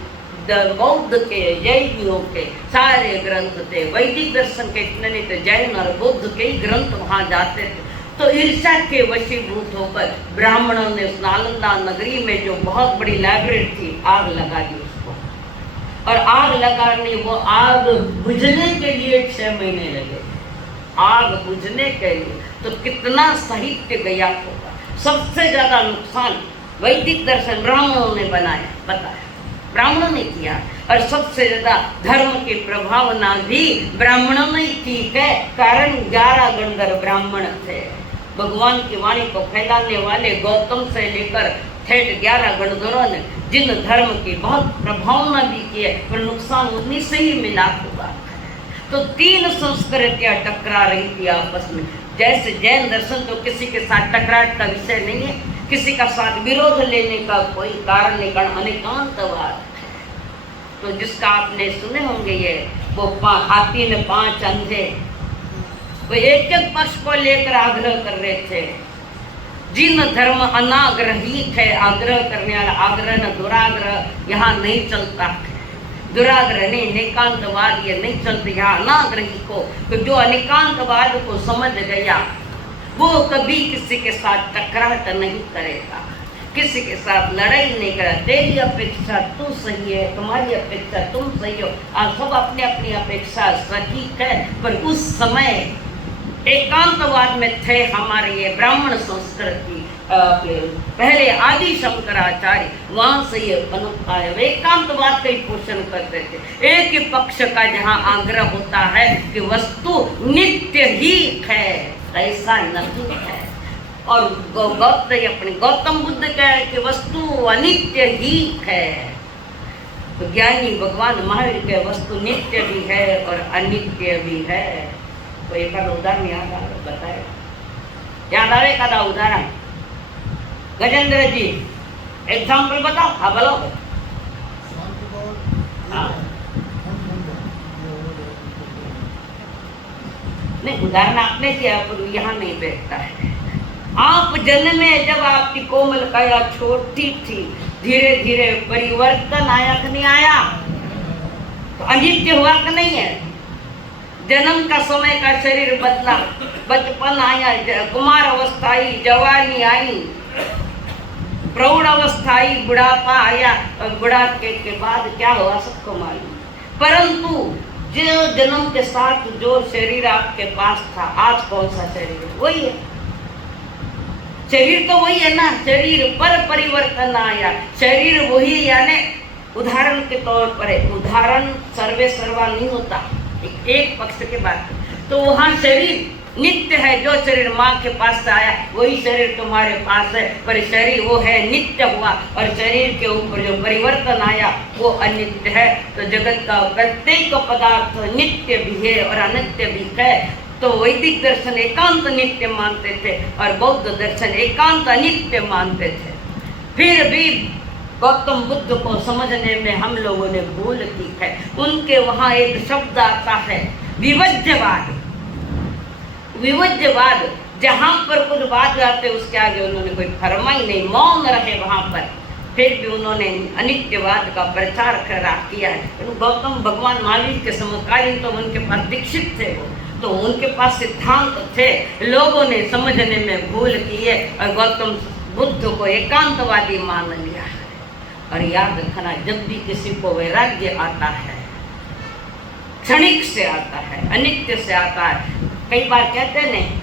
बौद्ध के, जैनियों के सारे ग्रंथ थे। वैदिक दर्शन के इतने नहीं थे, जैन और बौद्ध के ही ग्रंथ वहाँ जाते थे। तो ईर्ष्या के वशीभूत होकर ब्राह्मणों ने उस नालंदा नगरी में जो बहुत बड़ी लाइब्रेरी थी, आग लगा दी उसको। और आग लगाने, वो आग बुझने के लिए 6 महीने लगे, आग बुझने के लिए। तो कितना साहित्य गया होगा। सबसे ज्यादा नुकसान वैदिक दर्शन ब्राह्मणों ने बनाया, बताया, ब्राह्मणों ने किया। और सबसे ज्यादा धर्म की प्रभावना भी ब्राह्मणों ने की है, कारण 11 गणधर ब्राह्मण थे। भगवान की वाणी को फैलाने वाले गौतम से लेकर ठेठ 11 गणधरों ने जिन धर्म की बहुत प्रभावना भी की है, पर नुकसान उन्हीं से ही मिला होगा। तो 3 संस्कृतियां टकरा रही थी आपस में। जैसे जैन दर्शन तो किसी के साथ टकराट का विषय नहीं है, किसी का साथ विरोध लेने का कोई कारण नहीं, कारण अनेकांतवाद। तो जिसका आपने सुने होंगे ये, वो हाथी ने 5 अंधे, वो एक एक पक्ष को लेकर आग्रह कर रहे थे। जिन धर्म अनाग्रहित है, आग्रह करने वाला, आग्रह न दुराग्रह यहाँ नहीं चलता है। दुराग्रह नहीं, अनेकांतवाद ये नहीं चलते यहाँ अनाग्रही को। तो जो अनेकांतवाद को समझ गया वो कभी किसी के साथ टकराट नहीं करेगा, किसी के साथ लड़ाई नहीं करेगा। तेरी अपेक्षा तू सही है, तुम्हारी अपेक्षा तुम सही हो, आप सब अपनी अपनी अपेक्षा सटीक है। पर उस समय एकांतवाद में थे हमारे ये ब्राह्मण संस्कृति, पहले आदि शंकराचार्य, वहां से ये पनपता है। वे एकांतवाद का ही पोषण करते थे। एक ही पक्ष का जहाँ आग्रह होता है कि वस्तु नित्य ही है, ऐसा नहीं है। और अपने गौतम बुद्ध कह है कि वस्तु अनित्य ही है। तो ज्ञानी भगवान महावीर के वस्तु नित्य भी है और अनित्य भी है। तो एक उदाहरण याद आवे, बताए, याद आवे एक उदाहरण? गजेंद्र जी एग्जाम्पल बताओ। हाँ बोलो। हाँ नहीं, उदाहरण आपने दिया पर यहाँ नहीं बैठता है। आप जन्मे जब आपकी कोमल काया छोटी थी, धीरे धीरे परिवर्तन आया कि नहीं आया? तो अनित्य हुआ कि नहीं है? जन्म का समय का शरीर बदला, बचपन आया, कुमार अवस्था आई, जवानी आई, प्रौढ़ अवस्था आई, बुढ़ापा आया, और बुढ़ापे के बाद क्या हुआ सबको मालूम। परंतु जो जन्म के साथ जो शरीर आपके पास था, आज कौन सा शरीर है? वही है। शरीर तो वही है ना, शरीर पर परिवर्तन आया। शरीर वही, यानी उदाहरण के तौर पर है, उदाहरण सर्वे सर्वा नहीं होता, एक पक्ष के बाद। तो वहाँ शरीर नित्य है, जो शरीर माँ के पास से आया वही शरीर तुम्हारे पास है, पर शरीर वो है नित्य हुआ, और शरीर के ऊपर जो परिवर्तन आया वो अनित्य है। तो जगत का प्रत्येक पदार्थ नित्य भी है और अनित्य भी है। तो वैदिक दर्शन एकांत नित्य मानते थे और बौद्ध दर्शन एकांत अनित्य मानते थे। फिर भी गौतम बुद्ध को समझने में हम लोगों ने भूल की है। उनके वहां एक शब्द आता है विवज्यवाद। विवज्यवाद, जहां पर कुछ बात आते उसके आगे उन्होंने कोई फरमा ही नहीं, मौन रहे वहां पर, फिर भी उन्होंने अनित्यवाद का प्रचार करा किया है। गौतम भगवान महावीर के समकालीन तो उनके पास दीक्षित थे, वो तो उनके पास सिद्धांत थे, लोगों ने समझने में भूल की है और गौतम बुद्ध को एकांतवादी मान लिया है। और याद रखना, जब भी किसी को वैराग्य आता है, क्षणिक से आता है, अनित्य से आता है। कई बार कहते हैं नहीं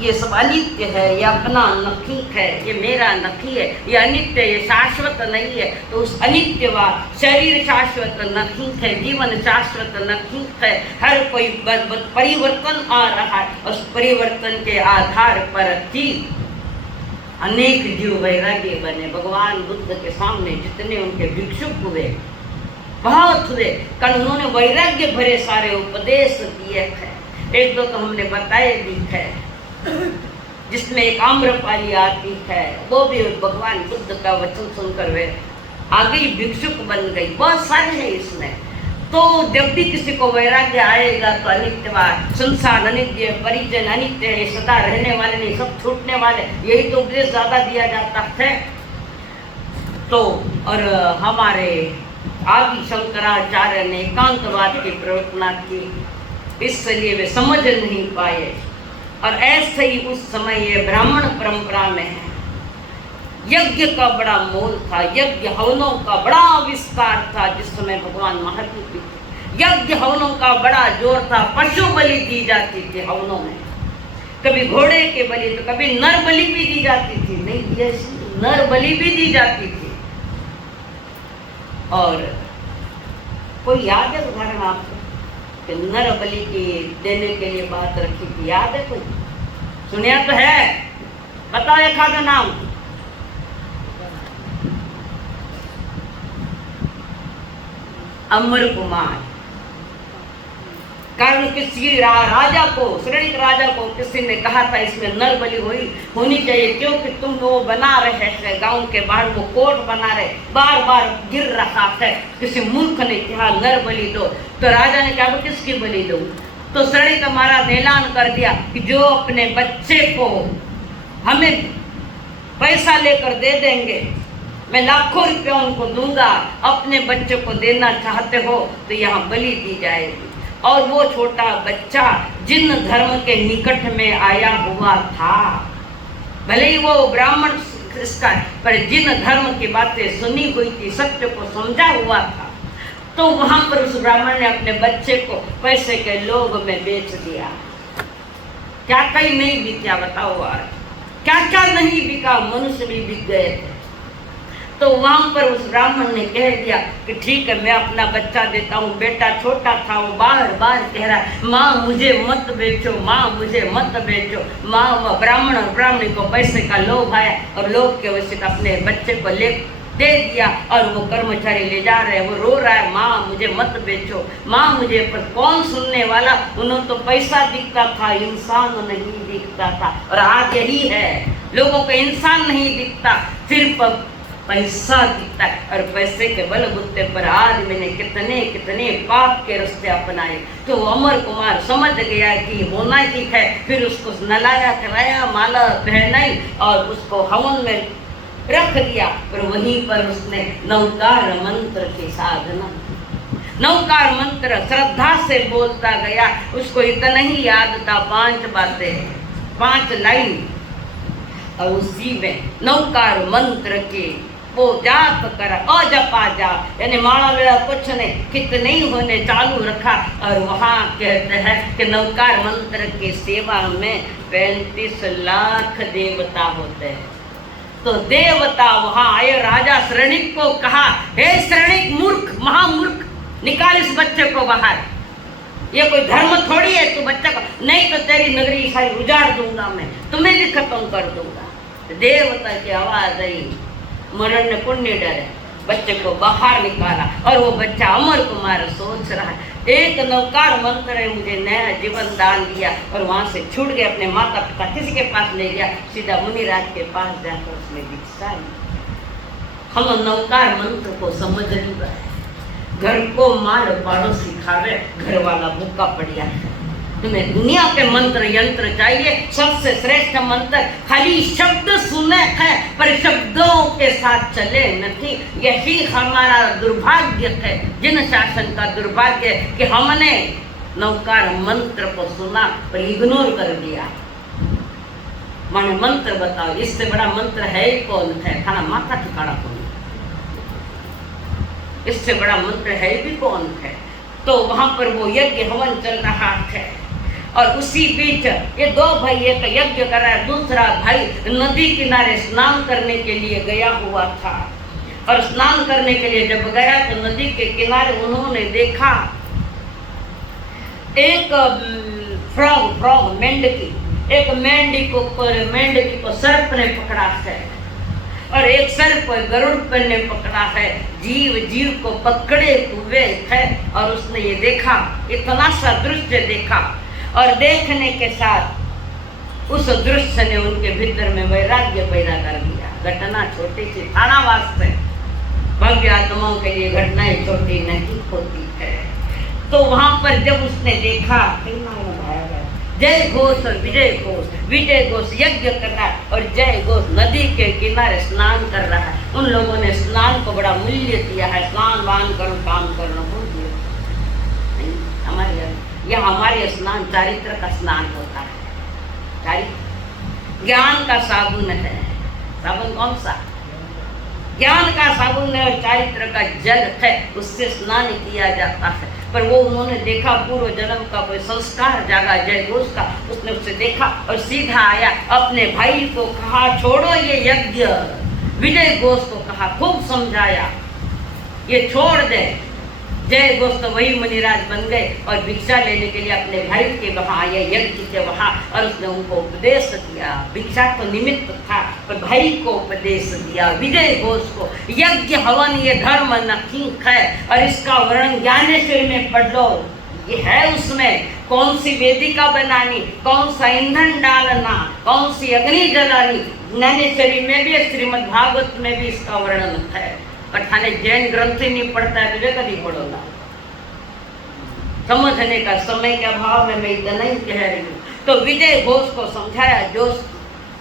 ये सब अनित्य है, ये अपना नखीक है, ये मेरा नखी है, ये अनित्य, ये शाश्वत नहीं है। तो उस अनित्यवाद, शरीर शाश्वत नखीक है, जीवन शाश्वत नखीक है, हर कोई परिवर्तन आ रहा है। उस परिवर्तन के आधार पर ही अनेक जीव वैराग्य बने। भगवान बुद्ध के सामने जितने उनके भिक्षुक हुए, बहुत हुए, कारण उन्होंने वैराग्य भरे सारे उपदेश दिए हैं। एक दो तो हमने बताए भी है, जिसमें एक आम्रपाली आती है, वो भी भगवान बुद्ध का वचन सुनकर वे आ गई, भिक्षुक बन गई। बहुत सारे हैं इसमें। तो जब भी किसी को वैराग्य आएगा तो अनित्यवाद, संसार अनित्य, परिजन अनित्य है, सदा रहने वाले नहीं, सब छूटने वाले, यही तो उपदेश ज्यादा दिया जाता है। तो और हमारे आदि शंकराचार्य ने एकांतवाद की प्रवर्तना की, इसलिए वे समझ नहीं पाए। और ऐसे ही उस समय ये ब्राह्मण परंपरा में है, यज्ञ का बड़ा मोल था, यज्ञ हवनों का बड़ा विस्तार था। जिस समय भगवान महावीर भी थे, यज्ञ हवनों का बड़ा जोर था। पशु बलि दी जाती थी हवनों में, कभी घोड़े के बलि, तो कभी नर बलि भी दी जाती थी, नहीं ऐसी नर बलि भी दी जाती थी। और कोई याद है उदाहरण आपको कि नर बलि की देने के लिए बात रखी थी? याद है कोई? सुनिया तो है, बताओ एक आधा नाम। अमर कुमार। कारण किसी राजा को, श्रेणिक राजा को किसी ने कहा था इसमें नर बलि होनी चाहिए, क्योंकि तुम वो बना रहे थे गांव के बाहर, वो कोट बना रहे, बार बार गिर रहा है। किसी मूर्ख ने कहा नर बलि दो, तो राजा ने कहा किसकी बलि दो? तो श्रेणिक महाराज ने ऐलान कर दिया कि जो अपने बच्चे को हमें पैसा लेकर दे देंगे, मैं लाखों रुपया उनको दूंगा, अपने बच्चे को देना चाहते हो तो यहाँ बलि दी जाएगी। और वो छोटा बच्चा जिन धर्म के निकट में आया हुआ था, भले ही वो ब्राह्मण इसका, पर जिन धर्म की बातें सुनी हुई थी, सत्य को समझा हुआ था, तो वहां पर उस ब्राह्मण ने अपने बच्चे को पैसे के लोभ में बेच दिया। क्या कहीं नहीं बिका? बताओ आज क्या क्या नहीं बिका, मनुष्य भी बिक गए थे। तो वहां पर उस ब्राह्मण ने कह दिया कि ठीक है, मैं अपना बच्चा देता हूँ। बेटा छोटा था, वो बार बार कह रहा है माँ मुझे मत बेचो, माँ मुझे मत बेचो। माँ ब्राह्मण और ब्राह्मणी को पैसे का लोभ आया और लोभ के वजह से अपने बच्चे को ले दे दिया। और वो कर्मचारी ले जा रहे हैं, वो रो रहा है माँ मुझे मत बेचो, माँ मुझे। पर कौन सुनने वाला? उन्होंने तो पैसा दिखता था, इंसान नहीं दिखता था। और आज यही है, लोगों को इंसान नहीं दिखता, सिर्फ पैसा दिखता है। और पैसे के बलबूते पर आदमी ने कितने कितने पाप के रास्ते अपनाए। तो अमर कुमार समझ गया कि होना ही है, फिर उसको नलाया कराया, माला पहनाई और उसको हवन में रख दिया। पर वहीं पर उसने नवकार मंत्र की साधना, नवकार मंत्र श्रद्धा से बोलता गया। उसको इतना ही याद था, 5 बातें, 5 लाइन, और उसी में नवकार मंत्र की वो जाप कर अजपा जाप, यानी माला वेला कुछ नहीं, कितने ही होने चालू रखा। और वहाँ कहते हैं कि नवकार मंत्र की सेवा में 35 लाख देवता होते हैं। तो देवता वहाँ आए, राजा श्रेणिक को कहा हे श्रेणिक मूर्ख, महामूर्ख, निकाल इस बच्चे को बाहर, ये कोई धर्म थोड़ी है तू बच्चा को, नहीं तो तेरी नगरी सारी उजाड़ दूंगा, मैं तुम्हें भी खत्म कर दूंगा। देवता की आवाज आई, मरण ने पुण्य डरे, बच्चे को बाहर निकाला। और वो बच्चा अमर कुमार सोच रहा है एक नवकार मंत्र है मुझे नया जीवन दान दिया। और वहां से छूट गया, अपने माता पिता किसी के पास नहीं गया, सीधा मुनिराज के पास जाकर उसने दीक्षा ली। हम नौकार मंत्र को समझ नहीं रहे। घर को माल पड़ोसी खावे, घर वाला भूखा पड़िया है। तुम्हें दुनिया के मंत्र यंत्र चाहिए, सबसे श्रेष्ठ मंत्र खाली शब्द सुने है पर शब्दों के साथ चले नहीं। यही हमारा दुर्भाग्य है, जिन शासन का दुर्भाग्य कि हमने नौकार मंत्र को सुना पर इग्नोर कर दिया। माने मंत्र बताओ, इससे बड़ा मंत्र है ही कौन है? खाना माथा ठिकाना कौन? इससे बड़ा मंत्र है भी कौन है? तो वहां पर वो यज्ञ हवन चल रहा है और उसी बीच ये दो भाई एक यज्ञ कर रहा है, दूसरा भाई नदी किनारे स्नान करने के लिए गया हुआ था। और स्नान करने के लिए जब गया तो नदी के किनारे उन्होंने देखा एक फ्रॉग मेंढकी, एक मेंढकी को सर्प ने पकड़ा है और एक सर्प गरुड़ ने पकड़ा है। जीव को पकड़े हुए है और उसने ये देखा, इतना सा दृश्य देखा और देखने के साथ उस दृश्य ने उनके भीतर में वैराग्य पैदा कर दिया। घटना छोटी सी थाना वास्ते, भव्य आत्माओं के लिए घटनाएं छोटी नहीं होती है। तो वहां पर जब उसने देखा, जय घोष और विजय घोष यज्ञ कर रहा है और जय घोष नदी के किनारे स्नान कर रहा है। उन लोगों ने स्नान को बड़ा मूल्य दिया है, स्नान वान करो काम करना भूल दिया। हमारे स्नान चारित्र का स्नान होता है। ज्ञान का साबुन है। साबुन कौन सा? ज्ञान का साबुन है और चारित्र का जल है, उससे स्नान किया जाता है। पर वो उन्होंने देखा, पूर्व जन्म का कोई संस्कार जागा जय घोष का, उसने उसे देखा और सीधा आया, अपने भाई को कहा छोड़ो ये यज्ञ। विजय घोष को कहा, खूब समझाया, ये छोड़ दे। जय घोष तो वही मुनिराज बन गए और भिक्षा लेने के लिए अपने भाई के वहां आए, यज्ञ के वहां, और उसने उनको उपदेश दिया। भिक्षा तो निमित्त था पर भाई को उपदेश दिया विजय घोष को। यज्ञ हवन ये धर्म नहीं है और इसका वर्णन ज्ञानेश्वरी में पढ़ लो। ये है उसमें कौन सी वेदिका बनानी, कौन सा ईंधन डालना, कौन सी अग्नि जलानी। ज्ञानेश्वरी में भी, श्रीमद् भागवत में भी इसका वर्णन है। पर थाने जैन ग्रंथ ही नहीं पढ़ता है, तुझे कभी पढ़ोगा? समझने का समय के अभाव में मैं इतना ही कह रही हूँ। तो विजय घोष को समझाया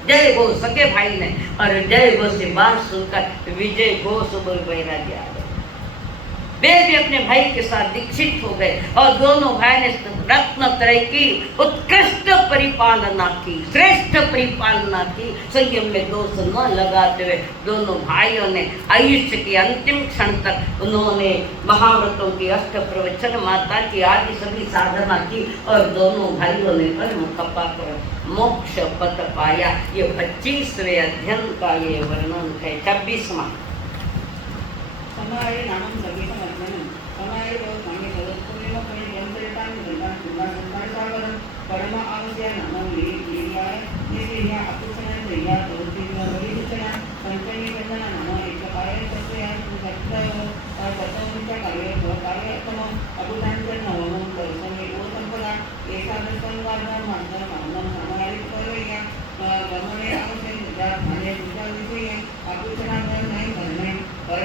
जय घोष सके भाई ने, और जय घोष की बात सुनकर विजय घोष बोल वैराग्य आ गए। वे भी अपने भाई के साथ दीक्षित हो गए और दोनों भाई ने रत्न त्रय की उत्कृष्ट परिपालना की, श्रेष्ठ परिपालना की। संयम में दोष न लगाते हुए दोनों भाइयों ने आयुष्य के अंतिम क्षण तक उन्होंने महाव्रतों की अष्ट प्रवचन, माता की आदि सभी साधना की और दोनों भाइयों ने कर्म खपा कर मोक्ष पथ पाया। ये 25वें अध्ययन का ये वर्णन है। 26वां समाये नामं संगीतम अध्ययनं समाये बहुत मांगे जगत्पुरीनो कहीं जन्मदेवतान निर्माण सुंदर संसार सागरम परम आवश्य नामं लीलाय निसिया अकुशलन दैया तोतिना बलिचना संचयनी वंदना नाम एक कार्य तस्या सत्य और तत्वमुख्य कार्य तम अबुदांचन नवमं दर्शने वो संपदा ऐसा संवादना मानना मानना समाये कोया गमने आवश्य विचार माने विचार विषय अकुशलन नहीं करने और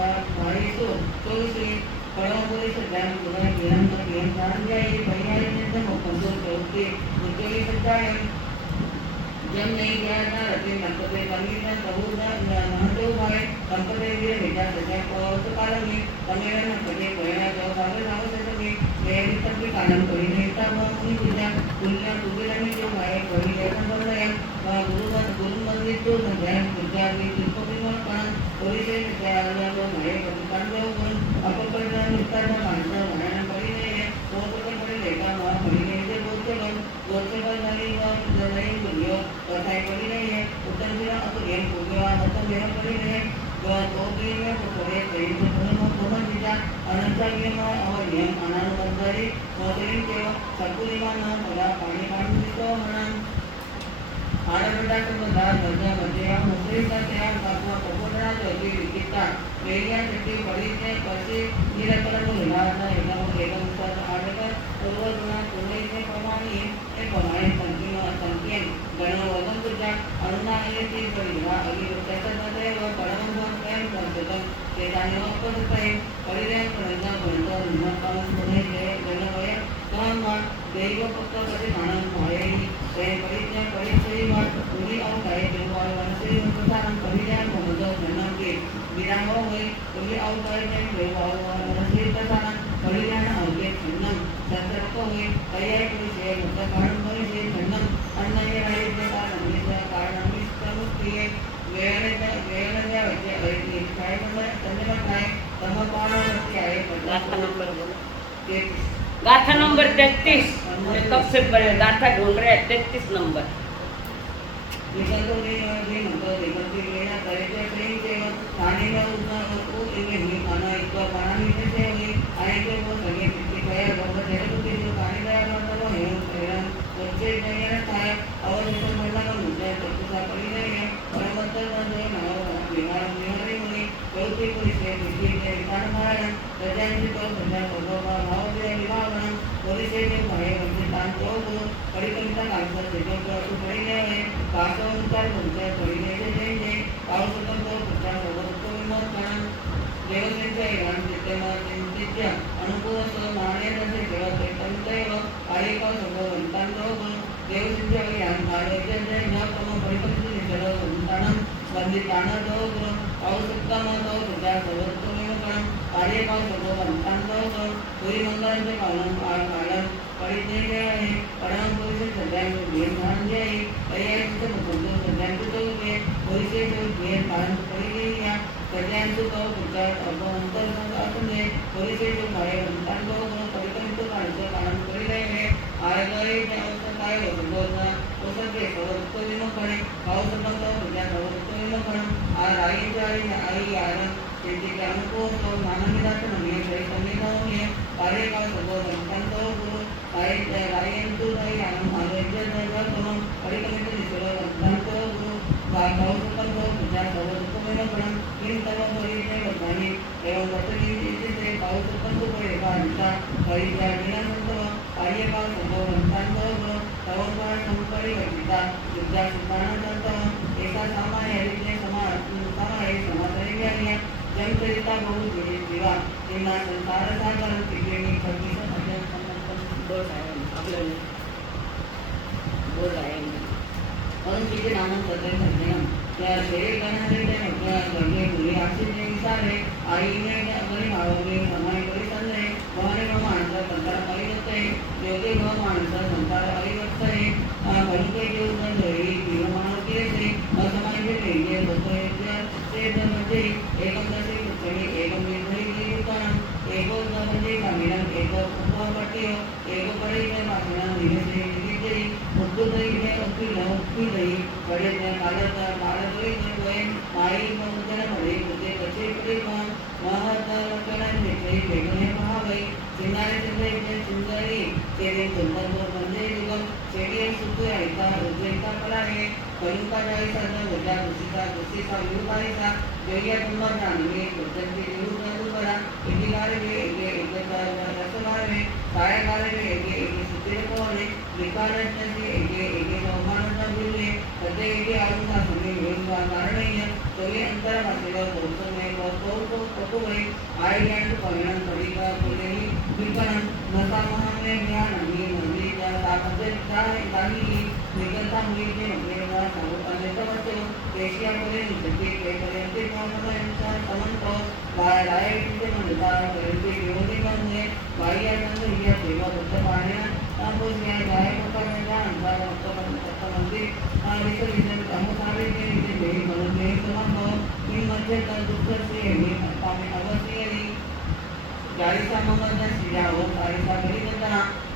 भाईसो चौसी परमपुरी सज्जन गुण ज्ञान ज्ञान जान परिहार निंदन मुकुंदो चौथे उज्जवली सज्जायम जब नहीं गया था रति नंपते कमीना कबूना नहतो भाई संपते वीर बेटा सजा और तो कालम में तमेरा नंपते कोयना जो सागर नाव से तो में मेरी तब भी कालम कोई नहीं था वो मुनि पूजा कुल्ला कुबेरा में जो भाई कोई लेखन कर रहे हैं गुरु मंदिर तो संजय पूजा भी जिसको भी मन कान कोई से जाना तो भाई कान जो गुण अपन पर ना निकता ना मानता भाई कोई नहीं है वो तो कोई लेखा वहाँ कोई नहीं है बोलते लोग बोलते पर नहीं नहीं दुनिया बताई पड़ी नहीं है उत्तर दिया तो गेम हो गया मतलब मेरा पड़ी नहीं है दो दिन में तो थोड़े कहीं तो दोनों चीज़ा अनंता गेम और गेम अनानु बंदारी मोटरिंग के सकुलिमा ना थोड़ा पानी पानी तो मना आडबड़ा को दार बजा बजा मुस्लिम का त्याग कापवा कपोड़ा जो भी विकिता मेरिया चट्टी पड़ी है कैसे निरंतर को मिलाना एकदम सर आडकर रोज ना कोई ने प्रमाणी एक प्रमाणी संकीर्ण गणो वदन तुझा अरुणा ये ती परिधा अगी त्याचा मध्ये व परमभव प्रेम करतो ते जाणे वापस आहे परिरेम करण्याचा बनतो निमंत्रण कोणी जे गणवय काम देव फक्त कधी मानन होय ते परिज्ञा परिचय वा उरी औ काय देव वनसे प्रसारण परिज्ञा मोदो जनम के विरामो होय उरी औ काय देव वनसे प्रसारण परिज्ञा औके जन्म सतर्क होय तयार विषय मुक्त कारण होय जन्म अन्नय राहिते कारण मिष्टमुक्ती वेळेच्या वच्चे काय संजमा काय समपाळवरती आहे गाथा नंबर बोलो गाथा नंबर 33 कब से पहले गाथा ढूंढ रहे हैं 33 नंबर निकलतो ने म्हणतो निकलती वेळा करायच्या ट्रेन जेवण ठाणेला उठणं इथे मी खाना इतका पाणी ते आहे ते वो सगळे किती काय बाबा ते होते जो पाणी द्यायला होता हे हैरान वच्चे जायला काय आवाज येतो मला का म्हणते तुझा पडी नाही परमत्तर म्हणजे नाव बिहार बिहारी मुनी कौती पुलिसे किती कान मारण त्याच्याची तो सध्या भगवा भाव दे विभावना पुलिसे के भाई म्हणजे तांतो परिकल्पना काढतात त्याच्यावर तो पडी नाही पासवंतर तुमच्या पडिलेले जे पावसातून तो पुढच्या सोबत तो विमोद कारण देवतेच्या इराण चित्तेमा चिंतित्य अनुकूल माने तसे ठेवत तंतैव आयका सोबत देवतेच्या इराण आरोग्य जे न कम परिकल्पित निसर्ग संतानं बंदिताना तो पावसुत्तम तो पुढच्या सोबत तो विमोकरण आर्यका सोबत तांतो पुरी मंगळाचे पालन परिचय आहे परम पुरुष सदैव ज्ञान ध्यान जाए तयार मुकुंदो सदैव तो के पुरुषे जो ज्ञान पालन परिचय सदैव तो पुकार अब अंतर संगातने पुरुषे जो भाई अंतन को परिकल्पित पालन परिचय है आयगरे के अवस्थाय वसुगोना उसके सर्वत्व विमोकणे पावसतम तो पुजा सर्वत्व विमोकणम आ आई आरण चिंतित अनुकूल तो मानविदात नमिय श्रेय सन्निधाने कार्यकाल सर्व संतो गुरु रायंतु राय आरोग्य जगतम परिकल्पित निसर्ग संतो गुरु पावसतम तो पुजा सर्वत्व विमोकणम इन तव परिचय वदानी एवं वतनी से पावसतम तो परिवारता परिचय दिनांत कार्यकाल सर्व संतो गुरु तवंगा संपरिवर्तिता विद्या सिद्धांत एका सामान्य रीते समाधानी जमचरिता बहु जीवा त्यांना संसार सागर त्रिवेणी खडकीचा अध्ययन संबंध बोल आहे म्हणून तिचे नामन सदैव संजयम त्या शरीर गणाने त्या गंगे मुली आशीने विचारले आईने अगरी मावले समाई करी संजय भवानी माणसा संसार परिवर्तय योगे भव माणसा संसार परिवर्तय भलके जीव न धरी जीव मानव केसे असमाई वेगे होतोय ते म्हणजे एकम दशे पुत्रणी एकम निर्भय जीवतान एको म्हणजे कामिनं एको उपपट्टियो एको परिचय भाषण निवेसे निविजयी उद्दुदयी ने उक्तीदयी पडेने कालदयी ने माई मुद्दन पडे कुते कचे पडे महत लक्षण निश्चय वेगणे महावै सिंगारे चंद्र सुंदरी तेरे सुंदर म्हणजे युगम शेडिये सुतु ऐका उद्वेका पलाने कलुका जायचा न वजा दुसरीचा विरुपायचा जय्या कुमार जाणवे बद्दलचे विरुद्ध दुबरा एकीकारे एकता रसमारे कायकारे एके सुतेर कोणे विकारण्याचे एके सौमानाचा गुरुने सध्या एके आरुणा तुम्ही वेगवा कारणीय सगळे अंतर वाचलेला पोहोचवणे तो वही आइलैंड परिणाम तरीका पुलेही विपणन नसा महाने ज्ञान आणि मंदी का ताकत काय दानी निगंता मुलीचे नोकरीला सांगू आणि समजतो एशिया मध्ये निश्चित पर्यंत कामनांचा समंत बाहेर तिथे म्हणता पर्यंत विरोधी म्हणजे बाह्य आनंद या सेवा बद्ध पाहण्या तांबूस न्याय बाहेर करण्याचा अंतर मंदिर आणि विजन कामसारे के विजय म्हणून समंत इन मध्ये दुसरं से आम्ही अवश्य गाड़ीचा मोहम्मद श्रीराव गाड़ीचा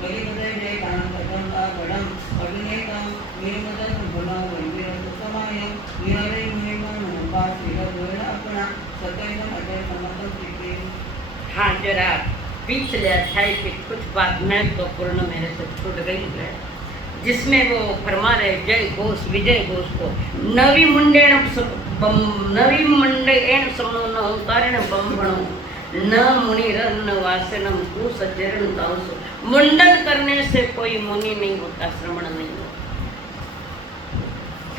गलीमध्ये जय दान कदम गडम अभिनेता निर्मदन संपूर्ण गंभीर समाय निराळे महिमान पास विगत अपना सत्यम अजय समर्थन सीखे। हाँ, जरा पिछले अध्याय की कुछ बात महत्वपूर्ण मेरे से छूट गई है, जिसमें वो फरमा रहे जय घोष विजय घोष को नवी मुंडेण समनो न ओंकारेण बंभणो न मुनिरन वासनम तू सचरण ताउसो। मुंडन करने से कोई मुनि नहीं होता, श्रवण नहीं होता।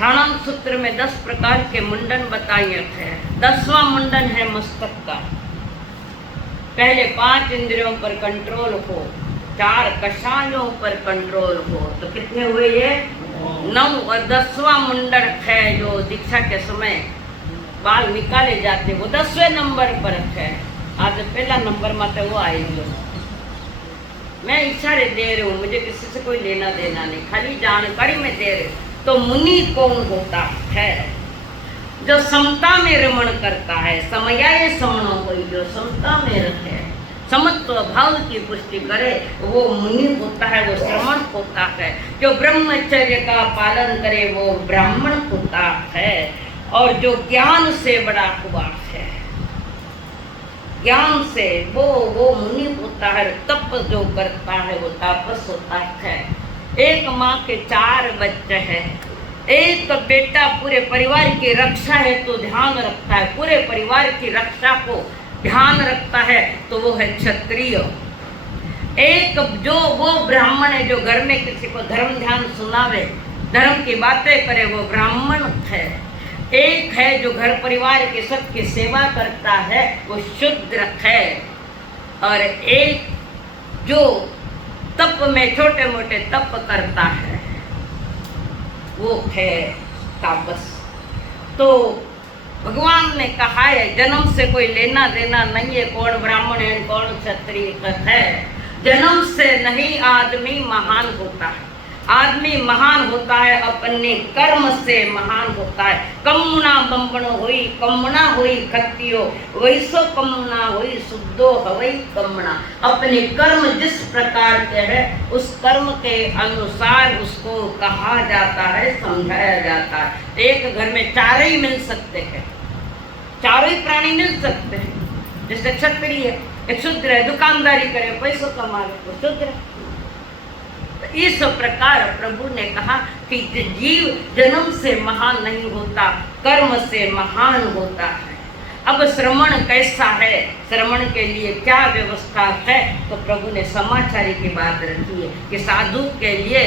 थाणम सूत्र में 10 प्रकार के मुंडन बताए थे। 10वां मुंडन है मस्तक का। पहले 5 इंद्रियों पर कंट्रोल हो, 4 कषायों पर कंट्रोल हो, तो कितने हुए ये 9। और 10वां मुंडन है जो दीक्षा के समय बाल निकाले जाते, वो 10वें नंबर पर है। आज पहला नंबर माते वो आएगी। मैं इशारे दे रही हूँ, मुझे किसी से कोई लेना देना नहीं, खाली जानकारी में दे रही। तो मुनि कौन होता है? जो समता में रमण करता है, समयाय समणो कोई जो समता में रखे, समत्व भाव की पुष्टि करे, वो मुनि होता है, वो श्रमण होता है। जो ब्रह्मचर्य का पालन करे वो ब्राह्मण होता है। और जो ज्ञान से बड़ा हुआ है, ज्ञान से वो मुनि होता है। तप जो करता है वो तापस होता है। एक माँ के 4 बच्चे हैं, एक बेटा पूरे परिवार की रक्षा है तो ध्यान रखता है, पूरे परिवार की रक्षा को ध्यान रखता है तो वो है क्षत्रिय। एक जो वो ब्राह्मण है जो घर में किसी को धर्म ध्यान सुनावे, धर्म की बातें करे, वो ब्राह्मण है। एक है जो घर परिवार के सबकी सेवा करता है, वो शूद्र है। और एक जो तप में छोटे मोटे तप करता है, वो है तापस। तो भगवान ने कहा है जन्म से कोई लेना देना नहीं है, कौन ब्राह्मण है कौन क्षत्रिय है। जन्म से नहीं आदमी महान होता है। आदमी महान होता है अपने कर्म से महान होता है। कमुना बंबणो हुई कमुना हुई खत्तियो वैसो कमुना हुई शुद्धो हवई कमुना। अपने कर्म जिस प्रकार के है उस कर्म के अनुसार उसको कहा जाता है, समझाया जाता है। एक घर में 4 ही मिल सकते हैं, 4 ही प्राणी मिल सकते हैं। जैसे क्षत्रिय है, एक शूद्र है, दुकानदारी करे पैसों कमा ले तो शूद्र है। इस प्रकार प्रभु ने कहा कि जीव जन्म से महान नहीं होता, कर्म से महान होता है। अब श्रवण कैसा है, श्रवण के लिए क्या व्यवस्था है, तो प्रभु ने समाचारी की बात रखी है कि साधु के लिए